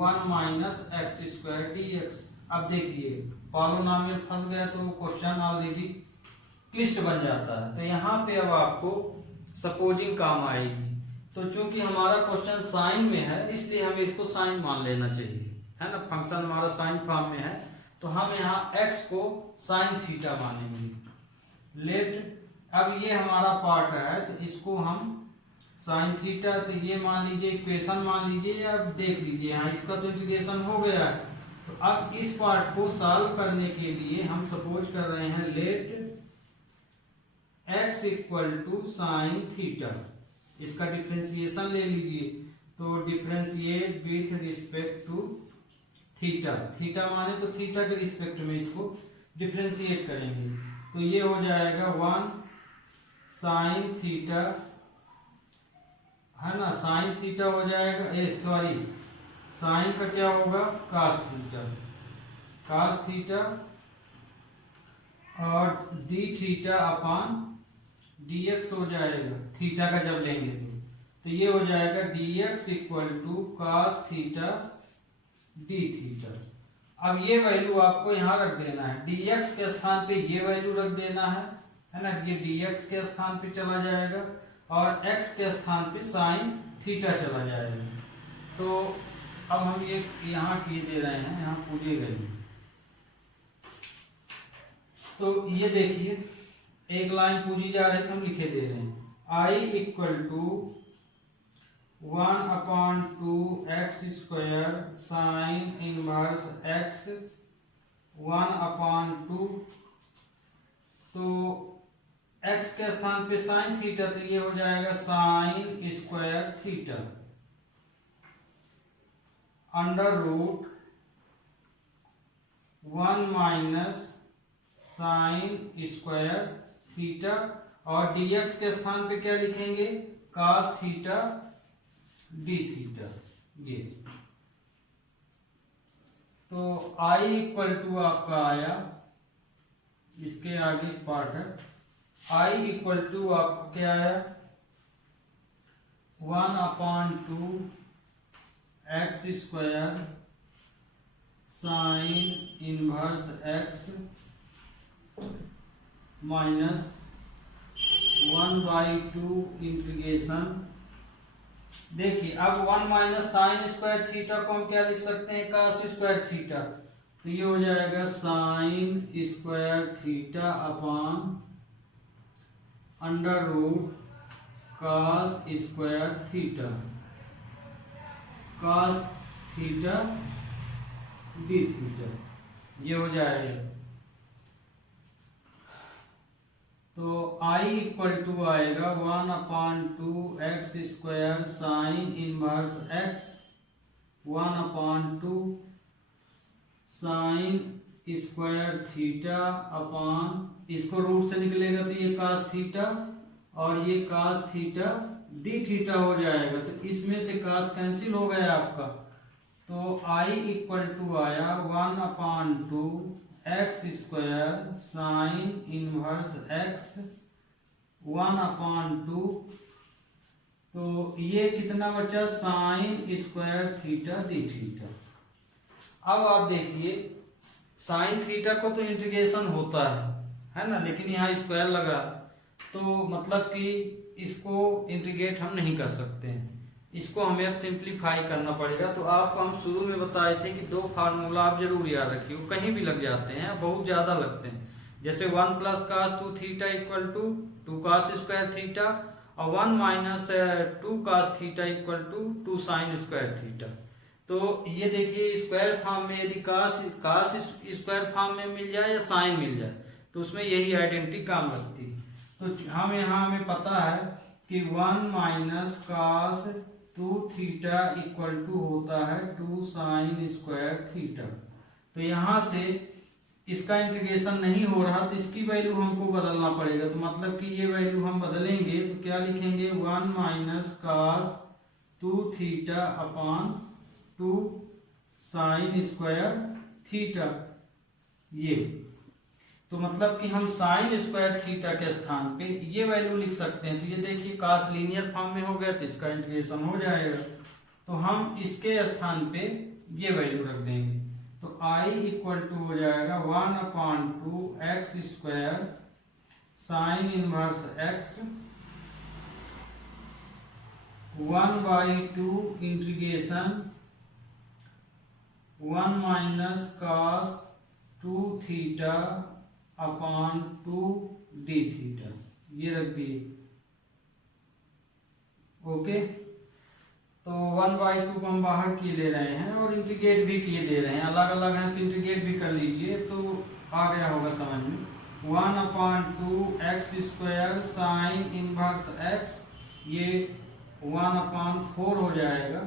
1 minus x square dx। अब देखिए पॉलिनोमियल फंस गया तो क्वेश्चन ऑलरेडी क्लिष्ट बन जाता है। तो यहाँ पे अब आपको सपोजिंग काम आएगी। तो चूंकि हमारा क्वेश्चन साइन में है इसलिए हमें इसको साइन मान लेना चाहिए, है ना। फंक्शन हमारा साइन फॉर्म में है तो हम यहाँ x को साइन थीटा मानेंगे। लेट अब ये हमारा पार्ट है तो इसको हम साइन थीटा, तो ये मान लीजिए इक्वेशन मान लीजिए, अब देख लीजिए यहाँ इसका तो इंटीग्रेशन हो गया है। तो अब इस पार्ट को सॉल्व करने के लिए हम सपोज कर रहे हैं let x equal to sine theta. इसका डिफरेंशिएशन ले लीजिए, तो differentiate with respect to theta. Theta माने तो थीटा के रिस्पेक्ट में इसको डिफरेंशिएट करेंगे। तो ये हो जाएगा 1 साइन थीटा, है ना। साइन थीटा हो जाएगा, सॉरी साइन का क्या होगा? कास थीटा, कास थीटा और डी थीटा अपॉन dx हो जाएगा थीटा का जब लेंगे तो ये हो जाएगा dx equal to cos theta d theta. अब ये वैल्यू आपको यहाँ रख देना है, dx के स्थान पे ये वैल्यू रख देना है ना। ये dx के स्थान पे चला जाएगा और x के स्थान पे साइन थीटा चला जाएगा। तो अब हम ये यहाँ किए दे रहे हैं, यहाँ पूजे गए। तो ये देखिए एक लाइन पूजी जा रही है तो हम लिखे दे रहे हैं I equal to 1 upon 2 x square sine inverse x 1 upon 2। तो x के स्थान पे साइन थीटा, तो ये हो जाएगा sine square theta under root 1 minus sine square theta, और dx के स्थान पे क्या लिखेंगे? cos theta d theta. ये तो I इक्वल टू आपका आया, इसके आगे पार्ट है। I इक्वल टू आपको क्या आया? 1 upon 2 x square sine inverse x minus 1/2 integration, देखिए अब 1 माइनस साइन स्क्वायर थीटा को हम क्या लिख सकते हैं, कास स्क्वायर थीटा। तो ये हो जाएगा sine square theta upon under root cos square theta, cos theta d theta, ये हो जाएगा। तो I इक्वल टू आएगा 1/2 x square sine inverse x, 1/2 sine square theta upon, इसको रूट से निकलेगा तो ये कास थीटा और ये कास थीटा डी थीटा हो जाएगा। तो इसमें से कास कैंसिल हो गया आपका, तो I इक्वल टू आया 1/2 x square sine inverse x 1/2, तो ये कितना बचा, sign square theta d theta. अब आप देखिए साइन थीटा को तो इंटीग्रेशन होता है ना, लेकिन यहाँ स्क्वायर लगा तो मतलब कि इसको इंटीग्रेट हम नहीं कर सकते हैं, इसको हमें अब सिंप्लीफाई करना पड़ेगा। तो आपको हम शुरू में बताए थे कि दो फार्मूला आप जरूर याद रखिए, वो कहीं भी लग जाते हैं, बहुत ज़्यादा लगते हैं। जैसे 1 plus cos 2 theta equal to 2 cos square theta और 1 minus 2 cos theta equal to 2 sine square theta. तो ये देखिए स्क्वायर फॉर्म में यदि कास स्क्वायर फॉर्म में मिल जाए या साइन मिल जाए तो उसमें यही आइडेंटिटी काम लगती है। तो हम यहाँ हमें पता है कि 1 minus cos 2 theta equal to होता है 2 साइन स्क्वायर थीटा। तो यहाँ से इसका इंटीग्रेशन नहीं हो रहा तो इसकी वैल्यू हमको बदलना पड़ेगा। तो मतलब कि ये वैल्यू हम बदलेंगे तो क्या लिखेंगे, 1 minus cos 2 theta upon 2 sine square theta. ये तो मतलब कि हम साइन स्क्वायर थीटा के स्थान पे ये वैल्यू लिख सकते हैं। तो ये देखिए कास लीनियर फॉर्म में हो गया तो इसका इंटीग्रेशन हो जाएगा, तो हम इसके स्थान पे ये वैल्यू रख देंगे। तो I इक्वल टू हो जाएगा 1/2 x square sine inverse x 1/2 integration 1 minus cos 2 theta upon 2 d theta, ये रख दिए। ओके, तो 1/2 को हम बाहर किए ले रहे हैं और इंटीग्रेट भी किए दे रहे हैं, अलग अलग हैं तो इंटीग्रेट भी कर लीजिए तो आ गया होगा समझ में। 1/2 x square sine inverse x, ये 1/4 हो जाएगा।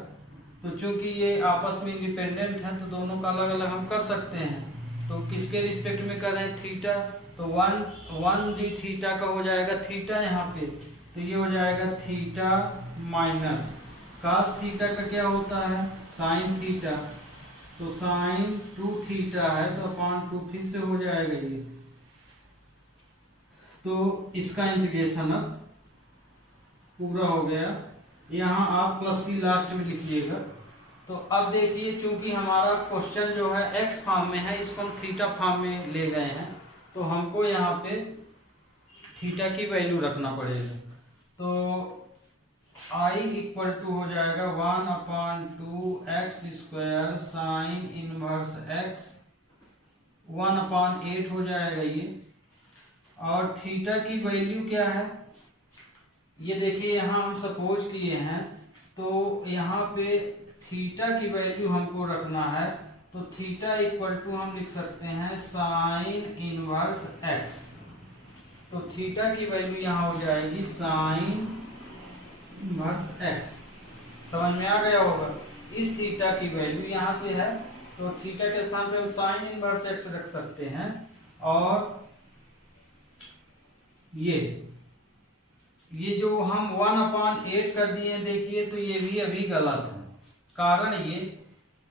तो चूंकि ये आपस में इंडिपेंडेंट हैं तो दोनों का अलग अलग हम कर सकते हैं। तो किसके रिस्पेक्ट में कर रहे हैं, थीटा, तो 1 डी थीटा का हो जाएगा थीटा यहाँ पे, तो ये हो जाएगा थीटा माइनस कास थीटा का क्या होता है, साइन थीटा, तो साइन 2 थीटा है तो अपॉन 2 फिर से हो जाएगा ये। तो इसका इंटीग्रेशन अब पूरा हो गया। यहाँ आप प्लस सी लास्ट में लिखिएगा। तो अब देखिए चूंकि हमारा क्वेश्चन जो है एक्स फॉर्म में है, इसको हम थीटा फॉर्म में ले गए हैं, तो हमको यहाँ पे थीटा की वैल्यू रखना पड़ेगा। तो I इक्वल टू हो जाएगा 1/2 x square sine inverse x 1/8 हो जाएगा ये। और थीटा की वैल्यू क्या है, ये देखिए यहाँ हम सपोज किए हैं, तो यहाँ पे थीटा की वैल्यू हमको रखना है। तो थीटा इक्वल टू हम लिख सकते हैं साइन इनवर्स एक्स, तो थीटा की वैल्यू यहाँ हो जाएगी साइन इनवर्स एक्स। समझ में आ गया होगा, इस थीटा की वैल्यू यहाँ से है तो थीटा के स्थान पे हम साइन इनवर्स एक्स रख सकते हैं। और ये जो हम 1/8 कर दिए हैं देखिए, तो ये भी अभी गलत है। कारण ये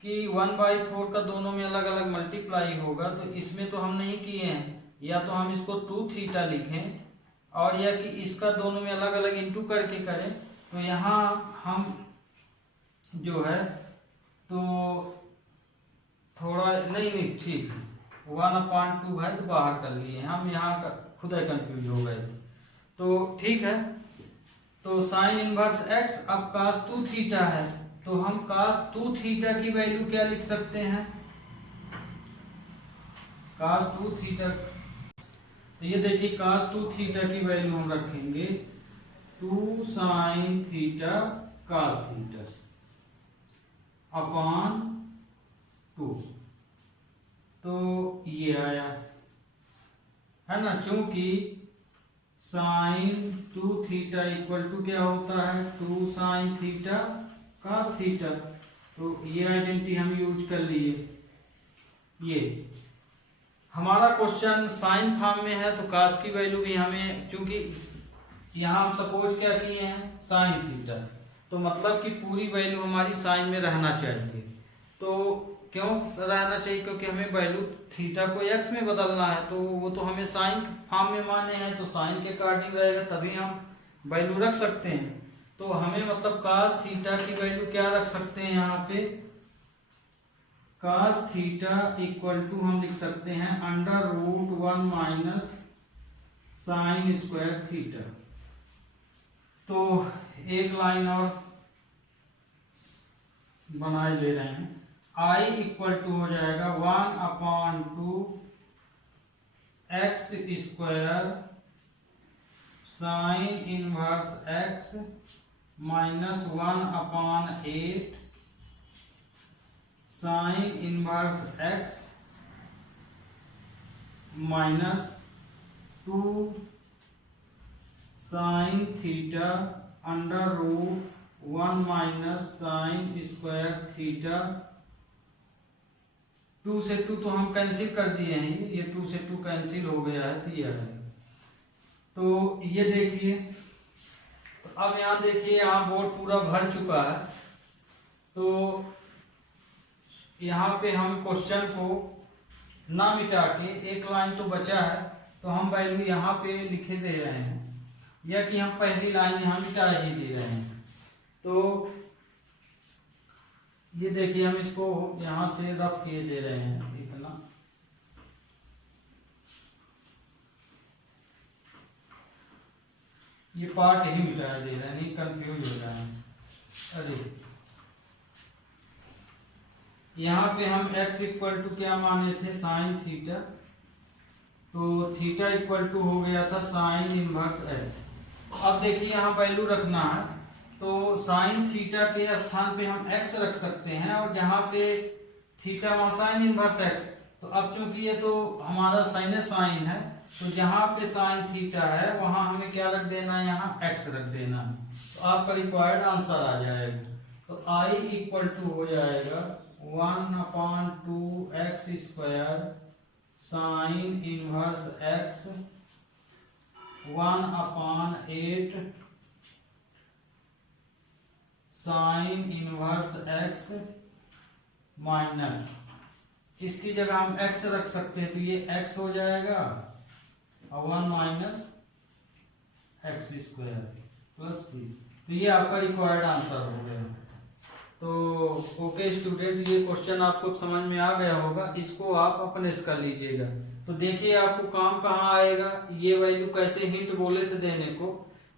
कि 1/4 का दोनों में अलग अलग मल्टीप्लाई होगा, तो इसमें तो हम नहीं किए हैं। या तो हम इसको 2 थीटा लिखें और या कि इसका दोनों में अलग अलग इंटू करके करें। तो यहाँ हम जो है तो थोड़ा नहीं ठीक है, 1/2 है तो बाहर कर लिए हम, यहाँ खुद ही कंफ्यूज हो गए। तो ठीक है, तो साइन इनवर्स एक्स अब cos 2 थीटा है, तो हम cos 2 थीटा की वैल्यू क्या लिख सकते हैं, cos 2 थीटा, तो ये देखिए cos 2 थीटा की वैल्यू हम रखेंगे 2 sine theta cos theta upon 2, तो ये आया है ना, क्योंकि साइन 2 थीटा इक्वल टू क्या होता है 2 साइन थीटा cos थीटा, तो ये आइडेंटिटी हम यूज कर लिए। ये हमारा क्वेश्चन साइन फॉर्म में है, तो cos की वैल्यू भी हमें, क्योंकि यहाँ हम सपोज क्या किए हैं साइन थीटा, तो मतलब कि पूरी वैल्यू हमारी साइन में रहना चाहिए। तो क्यों रहना चाहिए, क्योंकि हमें वैल्यू थीटा को एक्स में बदलना है, तो वो तो हमें साइन फॉर्म में माने हैं, तो साइन के अकॉर्डिंग रहेगा तभी हम वैल्यू रख सकते हैं। तो हमें मतलब cos थीटा की वैल्यू क्या रख सकते हैं, यहाँ पे cos थीटा इक्वल टू हम लिख सकते हैं √1 माइनस साइन स्क्वायर थीटा। तो एक लाइन और बनाए ले रहे हैं, I इक्वल टू हो जाएगा 1/2 x square sine inverse x minus 1/8 sign inverse x minus 2 sine theta √1 minus sine square theta. 2 से 2 तो हम कैंसिल कर दिए हैं, ये 2 से 2 कैंसिल हो गया है, तो ये है। तो ये देखिए, तो अब यहाँ देखिए, यहाँ बोर्ड पूरा भर चुका है, तो यहाँ पे हम क्वेश्चन को ना मिटा के एक लाइन तो बचा है, तो हम वैल्यू यहाँ पे लिखे दे रहे हैं, या कि हम पहली लाइन यहाँ मिटा ही दे रहे हैं। तो ये देखिए, हम इसको यहाँ से रफ किए दे रहे हैं इतना, ये पार्ट ही मिटा दे रहे हैं, नहीं कंफ्यूज हो रहा है। अरे यहाँ पे हम x इक्वल टू क्या माने थे साइन थीटा, तो थीटा इक्वल टू हो गया था साइन इनवर्स x। अब देखिए यहाँ वैल्यू रखना है, तो साइन थीटा के स्थान पे हम x रख सकते हैं, और जहाँ पे थीटा वहाँ साइन इनवर्स x, तो अब चूंकि ये तो हमारा साइन है, तो जहाँ पे साइन थीटा है वहाँ हमें क्या रख देना है, यहाँ x रख देना है, तो आपका रिक्वायर्ड आंसर आ जाएगा। तो I इक्वल टू हो जाएगा 1/2 x square sine inverse x 1/8 sign inverse x minus, इसकी जगह हम x रख सकते हैं, तो ये x हो जाएगा, और 1 minus x square plus c। तो ये आपका रिक्वायर्ड आंसर हो गया। तो ओके स्टूडेंट, ये क्वेश्चन आपको समझ में आ गया होगा, इसको आप अपने से कर लीजिएगा। तो देखिए आपको काम कहाँ आएगा, ये वैल्यू कैसे हिंट बोले थे देने को,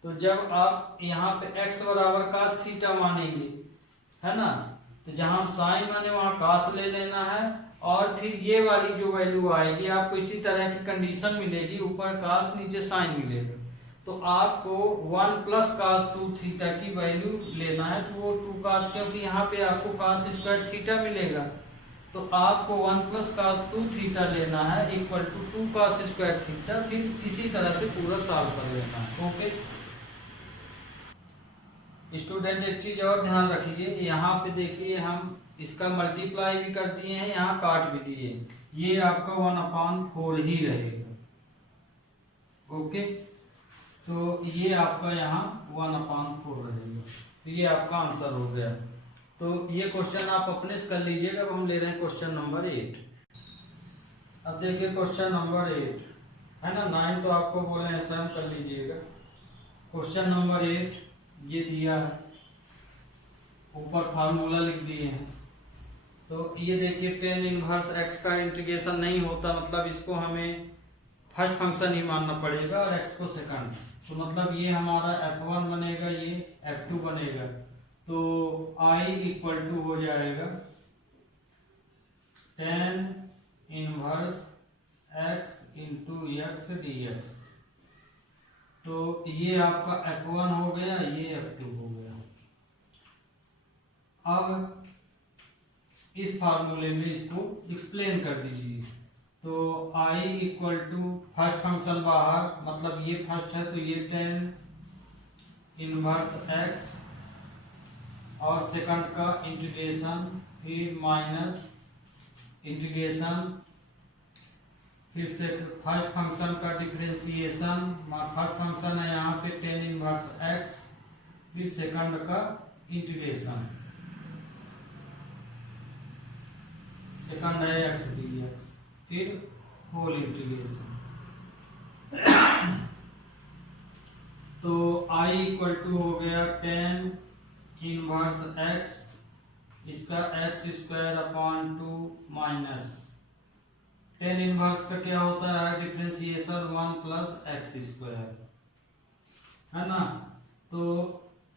तो जब आप यहाँ पे x बराबर cos थीटा मानेंगे, है ना, तो जहाँ हम साइन माने वहाँ cos ले लेना है, और फिर ये वाली जो वैल्यू आएगी आपको इसी तरह की कंडीशन मिलेगी, ऊपर cos नीचे साइन मिलेगा, तो आपको 1 प्लस cos 2 थीटा की वैल्यू लेना है, तो वो 2 cos, क्योंकि यहाँ पे आपको cos स्क्वायर थीटा मिलेगा, तो आपको 1 प्लस cos 2 थीटा लेना है equal to 2 cos square theta, फिर इसी तरह से पूरा सॉल्व कर लेना है। ओके स्टूडेंट, एक चीज और ध्यान रखिए, यहाँ पे देखिए हम इसका मल्टीप्लाई भी कर दिए हैं, यहाँ काट भी दिए, ये आपका 1/4 ही रहेगा। ओके, तो ये आपका यहाँ 1/4 रहेगा, तो ये आपका आंसर हो गया। तो ये क्वेश्चन आप अपने से कर लीजिएगा। अब हम ले रहे हैं क्वेश्चन नंबर 8। अब देखिए क्वेश्चन नंबर 8 है ना, 9 तो आपको बोले हैं स्वयं कर लीजिएगा। क्वेश्चन नंबर 8 ये दिया है, ऊपर फार्मूला लिख दिए हैं। तो ये देखिए टेन इनवर्स x का इंटीग्रेशन नहीं होता, मतलब इसको हमें फर्स्ट फंक्शन ही मानना पड़ेगा और x को सेकंड। तो मतलब ये हमारा F1 बनेगा, ये F2 बनेगा। तो I इक्वल टू हो जाएगा tan inverse x into x D x. तो ये आपका F1 हो गया, ये F2 हो गया। अब इस फार्मूले में इसको एक्सप्लेन कर दीजिए। तो I equal to first function बाहर, मतलब ये फर्स्ट है तो ये tan इनवर्स x और सेकंड का इंटीग्रेशन, फिर माइनस इंटीग्रेशन, फिर से फर्स्ट फंक्शन का डिफरेंशिएशन, फर्स्ट फंक्शन है यहाँ पे tan इनवर्स x, फिर सेकंड का इंटीग्रेशन, सेकंड है x dx, फिर होल इंटीग्रेशन। तो I इक्वल टू हो गया tan इनवर्स x, इसका x square upon 2 minus tan inverse का क्या होता है डिफरेंशिएशन 1 प्लस एक्स स्क्वायर, है ना। तो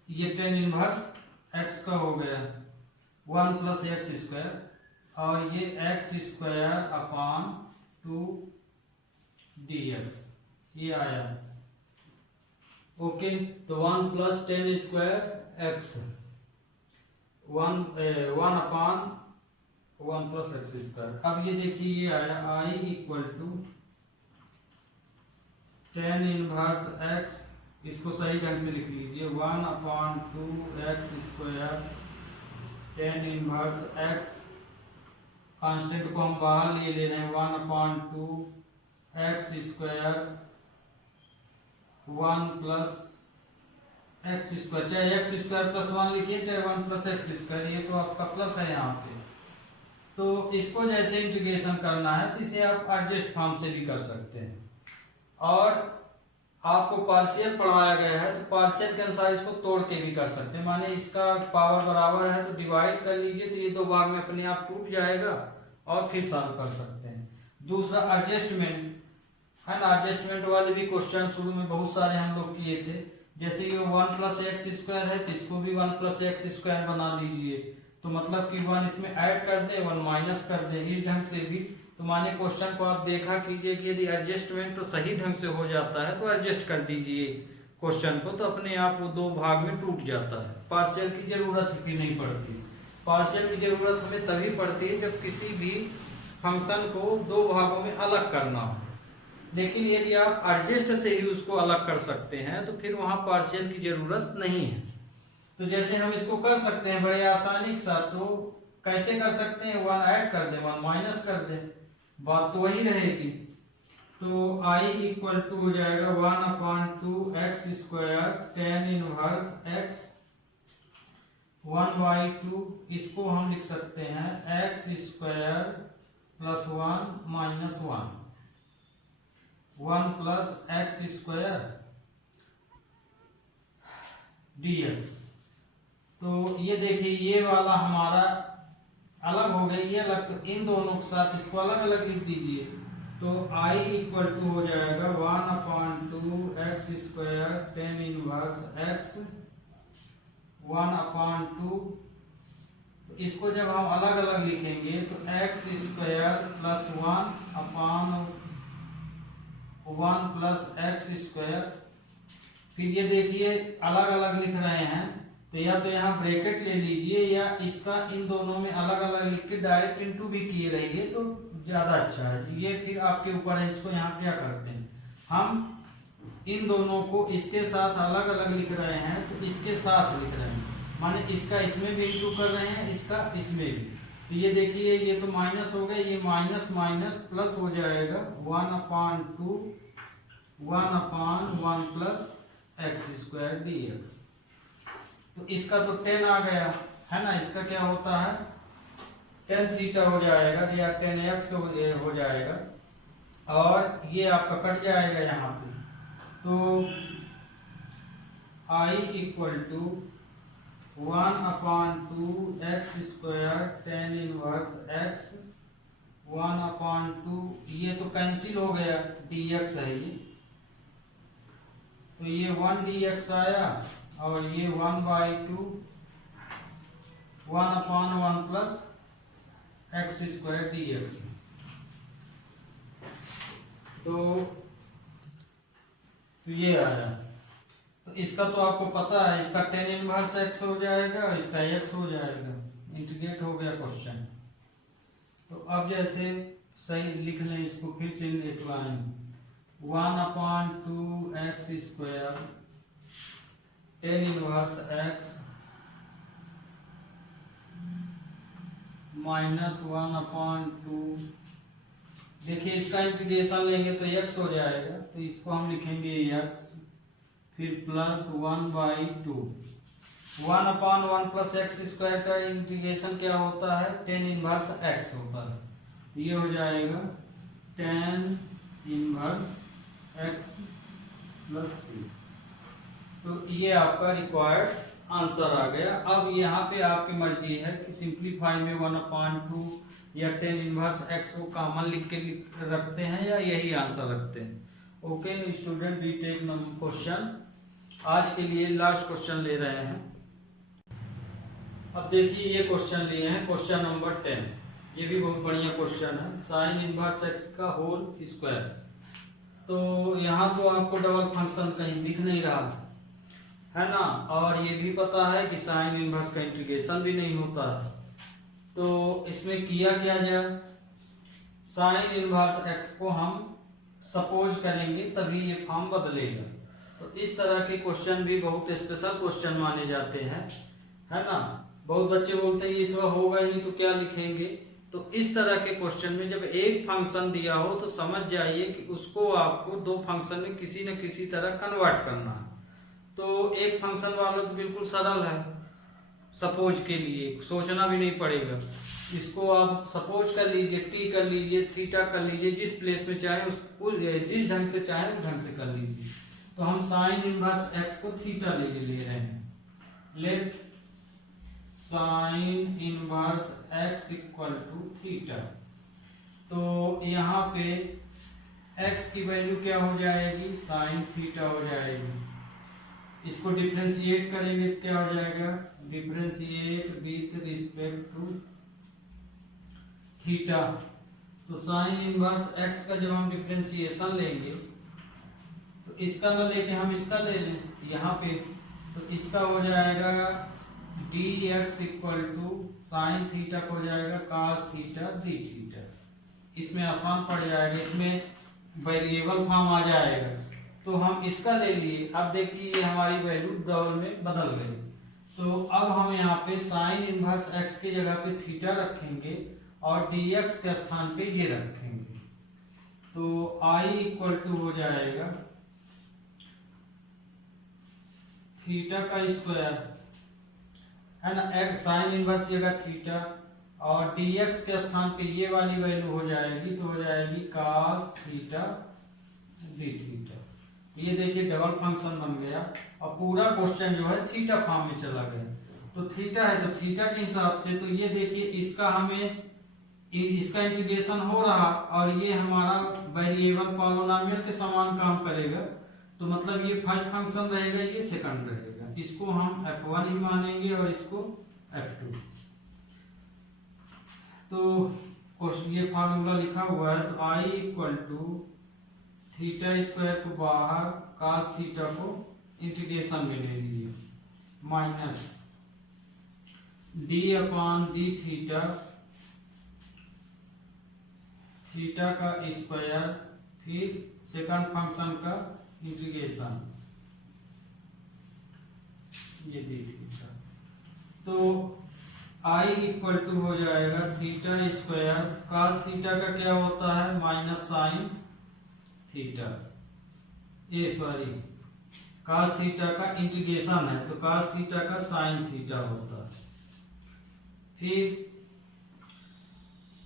ये tan इनवर्स x का हो गया 1 प्लस एक्स स्क्वायर, और ये एक्स स्क्वायर अपॉन 2 dx ये आया। ओके, तो 1 plus tan square x, 1 upon 1 plus x square. अब ये देखिए ये आया I equal to tan inverse x, इसको सही ढंग से लिख लीजिए 1 upon 2 x square tan inverse x, constant को हम बाहर ले रहे हैं 1 upon 2 x square 1 plus x square, चाहे एक्स स्क्वायर प्लस 1 लिखिए चाहे 1 प्लस एक्स स्क्वायर, ये तो आपका प्लस है यहाँ पे। तो इसको जैसे इंटीग्रेशन करना है तो इसे आप एडजस्ट फॉर्म से भी कर सकते हैं, और आपको पार्शियल पढ़ाया गया है तो पार्शियल के अनुसार इसको तोड़ के भी कर सकते हैं। माने इसका पावर बराबर है तो डिवाइड कर लीजिए, तो ये दो भाग में अपने आप टूट जाएगा और फिर सॉल्व कर सकते हैं। दूसरा एडजस्टमेंट है ना, एडजस्टमेंट वाले भी क्वेश्चन शुरू में बहुत सारे हम लोग किए थे। जैसे ये 1 प्लस एक्स स्क्वायर है तो इसको भी 1 प्लस एक्स स्क्वायर बना लीजिए, तो मतलब कि 1 इसमें ऐड कर दें 1 माइनस कर दें, इस ढंग से भी। तो माने क्वेश्चन को आप देखा कीजिए कि यदि एडजस्टमेंट तो सही ढंग से हो जाता है तो एडजस्ट कर दीजिए क्वेश्चन को, तो अपने आप वो दो भाग में टूट जाता है। पार्शियल की जरूरत भी नहीं पड़ती। पार्शियल की जरूरत हमें तभी पड़ती है जब किसी भी फंक्शन को दो भागों में अलग करना हो, लेकिन यदि आप एडजस्ट से ही उसको अलग कर सकते हैं तो फिर वहां पार्शियल की जरूरत नहीं है। तो जैसे हम इसको कर सकते हैं बड़े आसानी के साथ, तो कैसे कर सकते हैं, 1 ऐड कर दें 1 माइनस कर दें, बात तो वही रहेगी। तो I इक्वल टू हो जाएगा 1 upon 2 x square tan inverse x 1/2, इसको हम लिख सकते हैं x square plus 1 minus 1 plus x square dx। तो ये देखिए ये वाला हमारा अलग हो गया, ये अलग, तो इन दोनों के साथ इसको अलग अलग लिख दीजिए। तो I इक्वल टू हो जाएगा 1 upon 2 x square tan inverse x 1 upon 2। तो इसको जब हम अलग अलग लिखेंगे तो x square plus 1 upon 1 plus x square. फिर ये देखिए अलग अलग लिख रहे हैं तो या तो यहाँ ब्रैकेट ले लीजिए या इसका इन दोनों में अलग अलग लिख के डायरेक्ट इनटू भी किए रहिए तो ज़्यादा अच्छा है। ये फिर आपके ऊपर है, इसको यहाँ क्या करते हैं, हम इन दोनों को इसके साथ अलग अलग लिख रहे हैं तो इसके साथ लिख रहे हैं, माने इसका इसमें भी इंटू कर रहे हैं इसका इसमें भी। तो ये देखिए ये तो माइनस हो गया, ये माइनस माइनस प्लस हो जाएगा 1 upon 2 1 upon 1 plus x square dx। तो इसका तो 10 आ गया है ना, इसका क्या होता है tan थीटा हो जाएगा या tan x हो जाएगा, और ये आपका कट जाएगा यहाँ पे। तो I equal to 1 upon 2 x square tan inverse x 1 upon 2, ये तो कैंसिल हो गया dx है ये, तो ये 1 dx आया और ये 1/2 1/1 प्लस x² dx। तो ये आया। तो इसका तो आपको पता है, इसका tan इनवर्स x हो जाएगा, इसका x हो जाएगा, इंटीग्रेट हो गया क्वेश्चन। तो अब जैसे सही लिख लें इसको, फिर से लिख लाएं 1/2 x² tan inverse x minus 1/2। देखिए इसका इंटीग्रेशन लेंगे तो x हो जाएगा, तो इसको हम लिखेंगे x, फिर प्लस 1/2 1/1 प्लस x² का इंटीग्रेशन क्या होता है, tan इनवर्स x होता है। ये हो जाएगा tan inverse x plus c। तो ये आपका रिक्वायर्ड आंसर आ गया। अब यहाँ पे आपकी मर्जी है कि सिंप्लीफाई में 1/2 या tan इनवर्स x को कॉमन लिख के रखते हैं या यही आंसर रखते हैं। Okay student, we take question. आज के लिए लास्ट क्वेश्चन ले रहे हैं। अब देखिए ये क्वेश्चन लिए हैं, क्वेश्चन नंबर 10। ये भी बहुत बढ़िया क्वेश्चन है, साइन इनवर्स x का होल स्क्वायर। तो यहाँ तो आपको डबल फंक्शन कहीं दिख नहीं रहा है ना, और ये भी पता है कि साइन इनवर्स का इंटीग्रेशन भी नहीं होता है। तो इसमें किया क्या जाए, साइन इनवर्स x को हम सपोज करेंगे तभी ये फॉर्म बदलेगा। तो इस तरह के क्वेश्चन भी बहुत स्पेशल क्वेश्चन माने जाते हैं, है ना। बहुत बच्चे बोलते हैं इस बार होगा ही नहीं तो क्या लिखेंगे। तो इस तरह के क्वेश्चन में जब एक फंक्शन दिया हो तो समझ जाइए कि उसको आपको दो फंक्शन में किसी न किसी तरह कन्वर्ट करना है। तो एक फंक्शन वाला तो बिल्कुल सरल है, सपोज के लिए सोचना भी नहीं पड़ेगा। इसको आप सपोज कर लीजिए, टी कर लीजिए, थीटा कर लीजिए, जिस प्लेस में चाहे उस जिस ढंग से चाहे उस ढंग से कर लीजिए। तो हम साइन इनवर्स x को थीटा ले रहे हैं। Let sine inverse x equal to theta. तो यहाँ पे x की वैल्यू क्या हो जाएगी, साइन थीटा हो जाएगी। इसको डिफरेंशिएट करेंगे तो क्या हो जाएगा, differentiate with respect to theta. तो साइन इनवर्स x का जब हम डिफरेंशिएशन लेंगे तो इसका ना लेके हम इसका ले लें यहाँ पे, तो इसका हो जाएगा dx equal to sine theta को हो जाएगा cos थीटा d थीटा। इसमें आसान पड़ जाएगा, इसमें वेरिएबल फॉर्म आ जाएगा। तो हम इसका ले लिए। अब देखिए हमारी वैल्यू डबल में बदल गई। तो अब हम यहाँ पे साइन इनवर्स x की जगह पे थीटा रखेंगे और dx के स्थान पे ये रखेंगे। तो i इक्वल टू हो जाएगा थीटा का स्क्वायर, है ना, x साइन इनवर्स जगह थीटा और dx के स्थान पे ये वाली वैल्यू हो जाएगी, तो हो जाएगी cos थीटा d थीटा। ये देखिए डबल फंक्शन बन गया और पूरा क्वेश्चन जो है थीटा फॉर्म में चला गया। तो थीटा है तो थीटा के हिसाब से, तो ये देखिए इसका हमें इसका इंटीग्रेशन हो रहा और ये हमारा वेरिएबल पॉलिनोमियल के समान काम करेगा। तो मतलब ये फर्स्ट फंक्शन रहेगा, ये सेकंड रहेगा। इसको हम f1 ही मानेंगे और इसको f2। तो ये फार्मूला लिखा हुआ है। तो i equal to theta square को बाहर, cos थीटा को इंटीग्रेशन में ले लीजिए, माइनस d/d थीटा, थीटा का स्क्वायर, फिर सेकंड फंक्शन का इंटीग्रेशन, ये d थीटा। तो i इक्वल टू हो जाएगा थीटा स्क्वायर, cos थीटा का क्या होता है, माइनस साइन थीटा, ये सॉरी cos थीटा का इंटीग्रेशन है तो cos थीटा का साइन थीटा होता है। फिर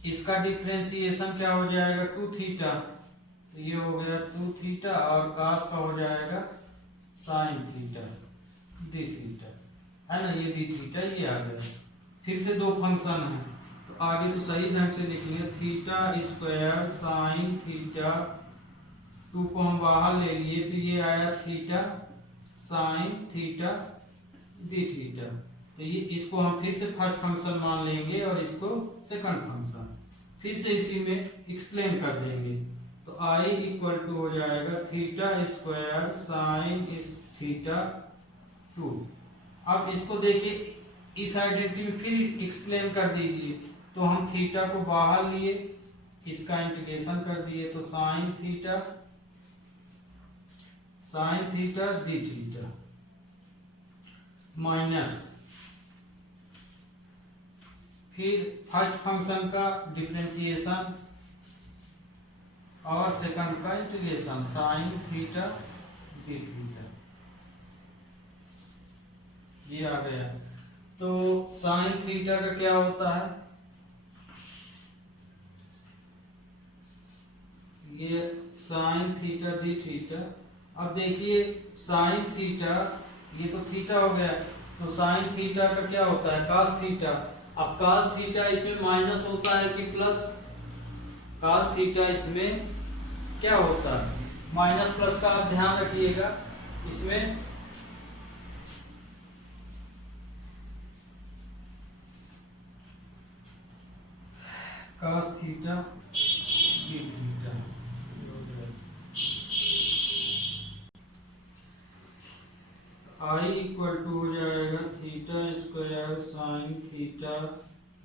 इसका डिफरेंशिएशन क्या हो जाएगा, 2 थीटा, तो ये हो गया 2 थीटा और cos का हो जाएगा साइन थीटा d थीटा, है ना, ये d थीटा ये आ गया। फिर से दो फंक्शन है तो आगे तो सही ढंग से लिख लिया, थीटा स्क्वायर साइन थीटा 2 को हम बाहर ले लिए तो ये आया theta sine theta d theta. तो ये इसको हम फिर से फर्स्ट फंक्शन मान लेंगे और इसको सेकंड फंक्शन, फिर से इसी में एक्सप्लेन कर देंगे। तो I इक्वल टू हो जाएगा थीटा स्क्वायर साइन थीटा 2। अब इसको देखिए इस आइडेंटिटी में फिर एक्सप्लेन कर दीजिए। तो हम थीटा को बाहर लिए, इसका इंटीग्रेशन कर दिए, तो sine theta d theta minus फिर फर्स्ट फंक्शन का डिफरेंशिएशन और सेकंड का integration sine theta d theta, ये आ गया। तो साइन थीटा का क्या होता है, ये साइन थीटा डी थीटा। अब देखिए साइन थीटा, ये तो थीटा हो गया, तो साइन थीटा का क्या होता है कास थीटा। अब कास थीटा इसमें माइनस होता है कि प्लस, कास थीटा इसमें क्या होता है माइनस प्लस का, आप ध्यान रखिएगा इसमें cos theta d theta. I equal to हो जाएगा theta square sine theta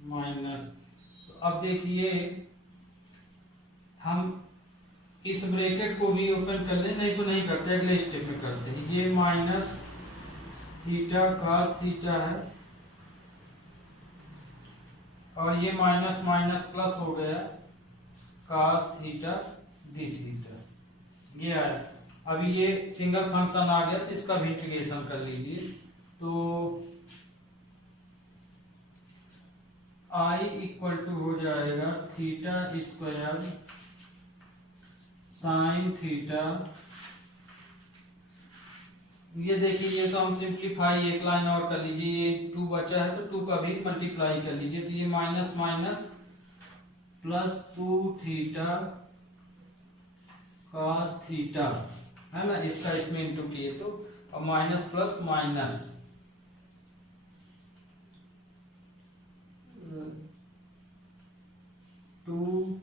minus. तो अब देखिए हम इस ब्रैकेट को भी ओपन कर ले, नहीं तो नहीं करते, अगले स्टेप में करते हैं। ये माइनस थीटा कास थीटा है और ये माइनस माइनस प्लस हो गया कास थीटा डी थीटा, ये आया। अभी ये सिंगल फंक्शन आ गया तो इसका भी इंटीग्रेशन कर लीजिए। तो I इक्वल टू हो जाएगा थीटा स्क्वायर साइन थीटा, ये देखिए ये तो हम सिंप्लीफाई एक लाइन और कर लीजिए, ये 2 बचा है तो 2 का भी मल्टीप्लाई कर लीजिए। तो ये minus minus plus 2 theta cos theta है ना, इसका इसमें इंटू किए तो, और minus plus minus 2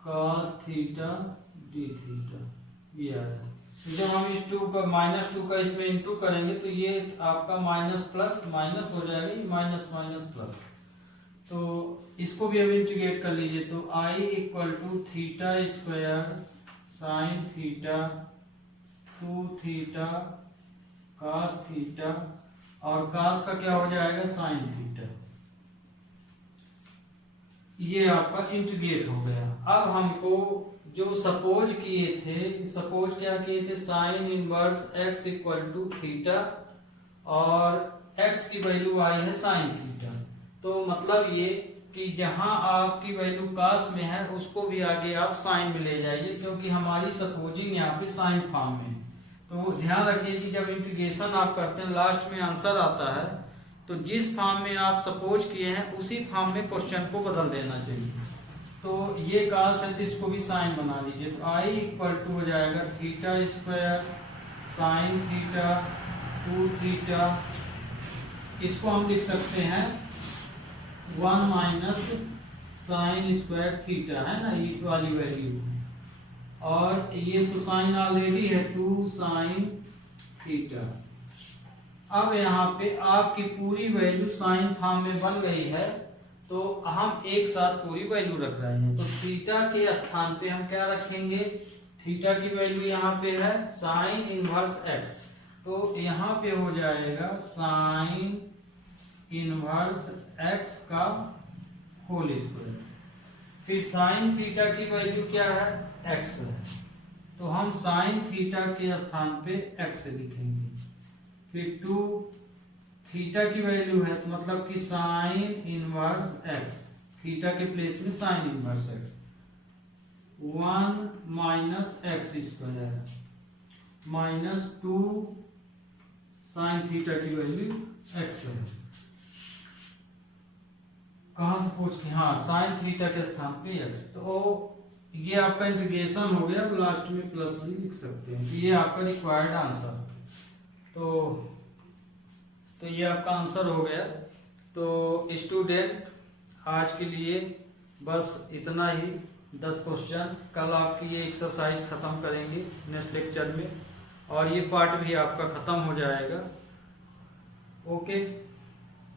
cos theta d theta, ये आया। जब हम इस 2 का माइनस 2 का इसमें इंटू करेंगे तो ये आपका माइनस प्लस माइनस हो जाएगा, ये माइनस माइनस प्लस। तो इसको भी अब इंटीग्रेट कर लीजिए। तो I equal to theta square sine theta 2 theta cos theta, और कास का क्या हो जाएगा साइन थीटा, ये आपका इंटीग्रेट हो गया। अब हमको जो सपोज किए थे, सपोज क्या किए थे, sine inverse x equal to theta और x की वैल्यू आई है साइन थीटा। तो मतलब ये कि जहां आपकी वैल्यू कास में है उसको भी आगे आप साइन में ले जाइए, क्योंकि हमारी सपोजिंग यहाँ पे साइन फॉर्म में। तो ध्यान रखिए कि जब इंटीग्रेशन आप करते हैं लास्ट में आंसर आता है, तो जिस फॉर्म में आप सपोज किए हैं उसी फॉर्म में क्वेश्चन को बदल देना चाहिए। तो ये कास है तो इसको भी साइन बना लीजिए। तो I इक्वल टू हो जाएगा theta square sine theta 2 theta, इसको हम लिख सकते हैं 1 माइनस साइन स्क्वायर थीटा, है ना, इस वाली वैल्यू। और ये तो साइन ऑलरेडी है 2 साइन थीटा। अब यहाँ पे आपकी पूरी वैल्यू साइन फॉर्म में बन गई है, तो हम एक साथ पूरी वैल्यू रख रहे हैं। तो थीटा के स्थान पे हम क्या रखेंगे, थीटा की वैल्यू यहाँ पे है साइन इनवर्स x, तो यहाँ पे हो जाएगा साइन इनवर्स x का होल स्क्वायर। फिर साइन थीटा की वैल्यू क्या है x है, तो हम साइन थीटा के स्थान पे x लिखेंगे। फिर 2 थीटा की वैल्यू है, तो मतलब कि साइन इनवर्स x, थीटा के प्लेस में sign inverse x 1 minus x square minus 2 sine theta की वैल्यू x है। कहाँ से पूछ के, हाँ साइन थीटा के स्थान पे x। तो ये आपका इंटीग्रेशन हो गया, लास्ट में प्लस सी लिख सकते हैं। ये आपका रिक्वायर्ड आंसर। तो ये आपका आंसर हो गया। तो स्टूडेंट आज के लिए बस इतना ही, 10 क्वेश्चन। कल आपकी ये एक्सरसाइज ख़त्म करेंगे नेक्स्ट लेक्चर में, और ये पार्ट भी आपका ख़त्म हो जाएगा। Okay,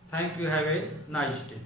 thank you, have a nice day.